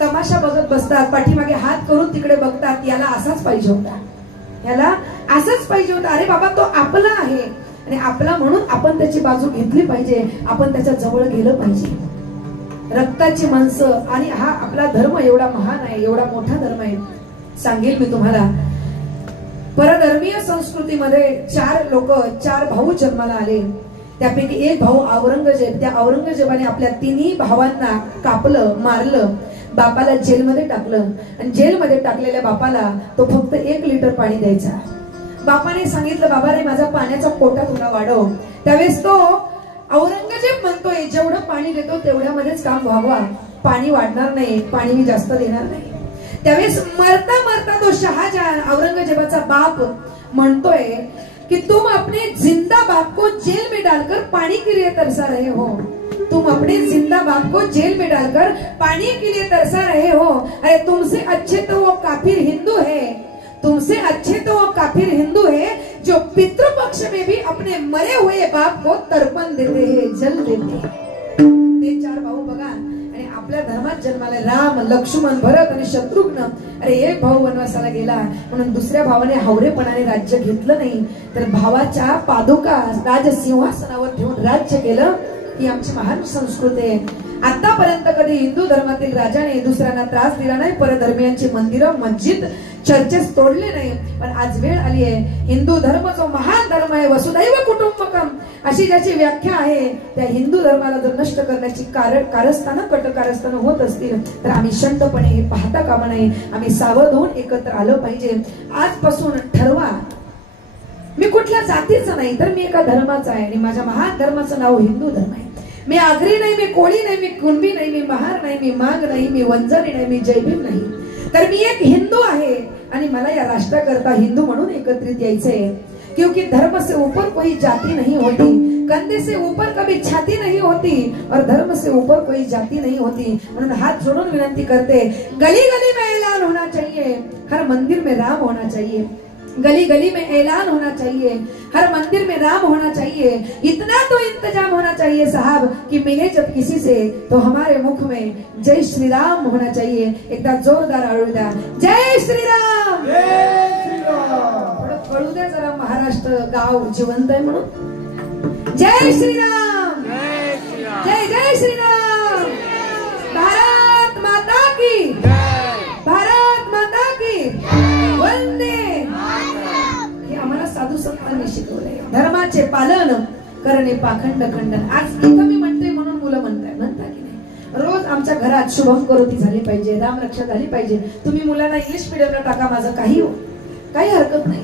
तमाशा बघत बसतात, पाठीमागे हात करून तिकडे बघतात. याला असाच पाहिजे होता, याला असंच पाहिजे होता. अरे बाबा, तो आपला आहे आणि आपला म्हणून आपण त्याची बाजू घेतली पाहिजे, आपण त्याच्या जवळ गेलं पाहिजे. रक्ताची माणसं. आणि हा आपला धर्म एवढा महान आहे, एवढा मोठा धर्म आहे. सांगेल मी तुम्हाला, परधर्मीय संस्कृतीमध्ये 4 भाऊ जन्माला आले. त्यापैकी एक भाऊ औरंगजेब. त्या औरंगजेबाने आपल्या 3 भावांना कापलं, मारलं, बापाला जेलमध्ये टाकलं. आणि जेलमध्ये टाकलेल्या बापाला तो फक्त 1 लिटर पाणी द्यायचा. बापाने सांगितलं, बाबा रे, माझा पाण्याचा कोटा थोडा वाढव. त्यावेळेस तो औरंगजेब म्हणतोय, जेवढं पाणी देतो तेवढ्यामध्येच काम व्हावा, पाणी वाढणार नाही, पाणी मी जास्त देणार नाही. त्यावेळेस मरता मरता तो शहाजहान, औरंगजेबाचा बाप, म्हणतोय कि तुम अपने जिंदा बाप को जेल में डालकर पानी के लिए तरसा रहे हो. तुम अपने जिंदा बाप को जेल में डालकर पानी के लिए तरसा रहे हो. अरे तुमसे अच्छे तो वो काफिर हिंदू है, तुमसे अच्छे तो वो काफिर हिंदू है जो पितृपक्ष में भी अपने मरे हुए बाप को तर्पण देते हैं, जल देते हैं. ते 4 भाऊ बघा. आणि आपल्या धर्मात जन्माला राम, लक्ष्मण, भरत आणि शत्रुघ्न. अरे एक भाऊ वनवासाला गेला म्हणून दुसऱ्या भावाने हावरेपणाने राज्य घेतलं नाही, तर भावाच्या पादुका राजसिंहासनावर ठेवून राज्य केलं. ही आमची महान संस्कृती आहे. आतापर्यंत कधी हिंदू धर्मातील राजाने दुसऱ्यांना त्रास दिला नाही, परधर्मीयांची मंदिरं, मस्जिद, चर्चेस तोडले नाही. पण आज वेळ आली आहे, हिंदू धर्म जो महान धर्म आहे, वसुदैव कुटुंबकम अशी ज्याची व्याख्या आहे, त्या हिंदू धर्माला जर नष्ट करण्याची कारस्थानं, कटकारस्थानं होत असतील तर आम्ही शांतपणे हे पाहता कामा नये. आम्ही सावध होऊन एकत्र आलं पाहिजे. आजपासून ठरवा, मी कुठल्या जातीचा नाही, तर मी एका धर्माचा आहे आणि माझ्या महान धर्माचं नाव हिंदू धर्म आहे. मी आगरी नाही, मी कोळी नाही, मी कुणबी नाही, मी महार नाही, मी माग नाही, मी वंजारी नाही, मी जयभीम नाही, तर मी एक हिंदू आहे. आणि मला या राष्ट्राकरता हिंदू म्हणून एकत्रित यायचंय. क्योंकि धर्म से ऊपर कोई जाति नहीं होती, कंधे से ऊपर कभी छाती नहीं होती, और धर्म से ऊपर कोई जाति नहीं होती. म्हणून हात जोडून विनंती करते, गली गली में ऐलान होना चाहिए, हर मंदिर में राम होना चाहिए. गली गली में ऐलान होना चाहिए, हर मंदिर में राम होना चाहिए. इतना तो इंतजाम होना चाहिए साहब कि मिले जब किसी से तो हमारे मुख में जय श्री राम होना चाहिए. एकदा जोरदार आळू द्या, जय श्री राम, जय श्री राम. कळू द्या जरा, महाराष्ट्र गाव जिवंत आहे म्हणून. जय श्री राम, जय जय श्री राम. भारत माता की, भारत माता की वंदे. आम्हाला साधू संतांनी शिकवलंय, धर्माचे पालन करणे पाखंड खंडन. आज इथं मी म्हणते म्हणून मुलं म्हणता की नाही, रोज आमच्या घरात शुभम करोती झाली पाहिजे, रामरक्षा झाली पाहिजे. तुम्ही मुलांना इंग्लिश मिडियमला टाका, माझं काही हरकत नाही.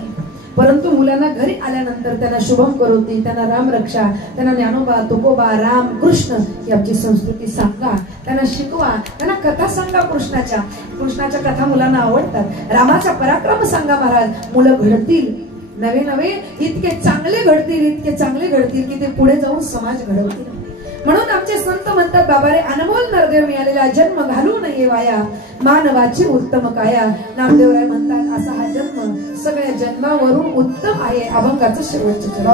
परंतु मुलांना घरी आल्यानंतर त्यांना शुभम करोती, त्यांना रामरक्षा, त्यांना ज्ञानोबा, तुकोबा, राम, कृष्ण ही आमची संस्कृती सांगा, त्यांना शिकवा, त्यांना कथा सांगा. कृष्णाच्या कथा मुलांना आवडतात. रामाचा पराक्रम सांगा महाराज, मुलं घडतील, नवे नवे इतके चांगले घडतील, इतके चांगले घडतील की ते पुढे जाऊन समाज घडवतील. म्हणून आमचे संत म्हणतात, बाबा रे, अनमोल नरदेव मिळालेला जन्म घालू नये वाया, मानवाची उत्तम काया. नामदेवराय म्हणतात, असा हा जन्म सगळ्या जन्मावरून उत्तम आहे. अभंगाचं शेवटचं जन्म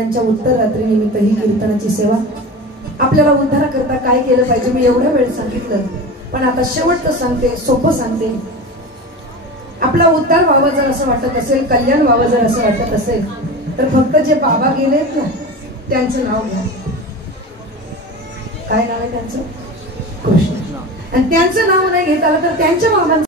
यांच्या उत्तर रात्री निमित्त ही कीर्तनाची सेवा. आपल्याला उद्धार करता काय केलं पाहिजे मी एवढ्या वेळ सांगितलं, पण आता शेवटचं सांगते, सोपं सांगते. आपला उद्धार व्हावा जर असं वाटत असेल, कल्याण व्हावं जर असं वाटत असेल, तर फक्त जे बाबा गेलेत ना त्यांचं नाव घ्या. काय नाव आहे त्यांचं? कृष्ण. आणि त्यांचं नाव नाही घेत आलं तर त्यांच्या बाबांचं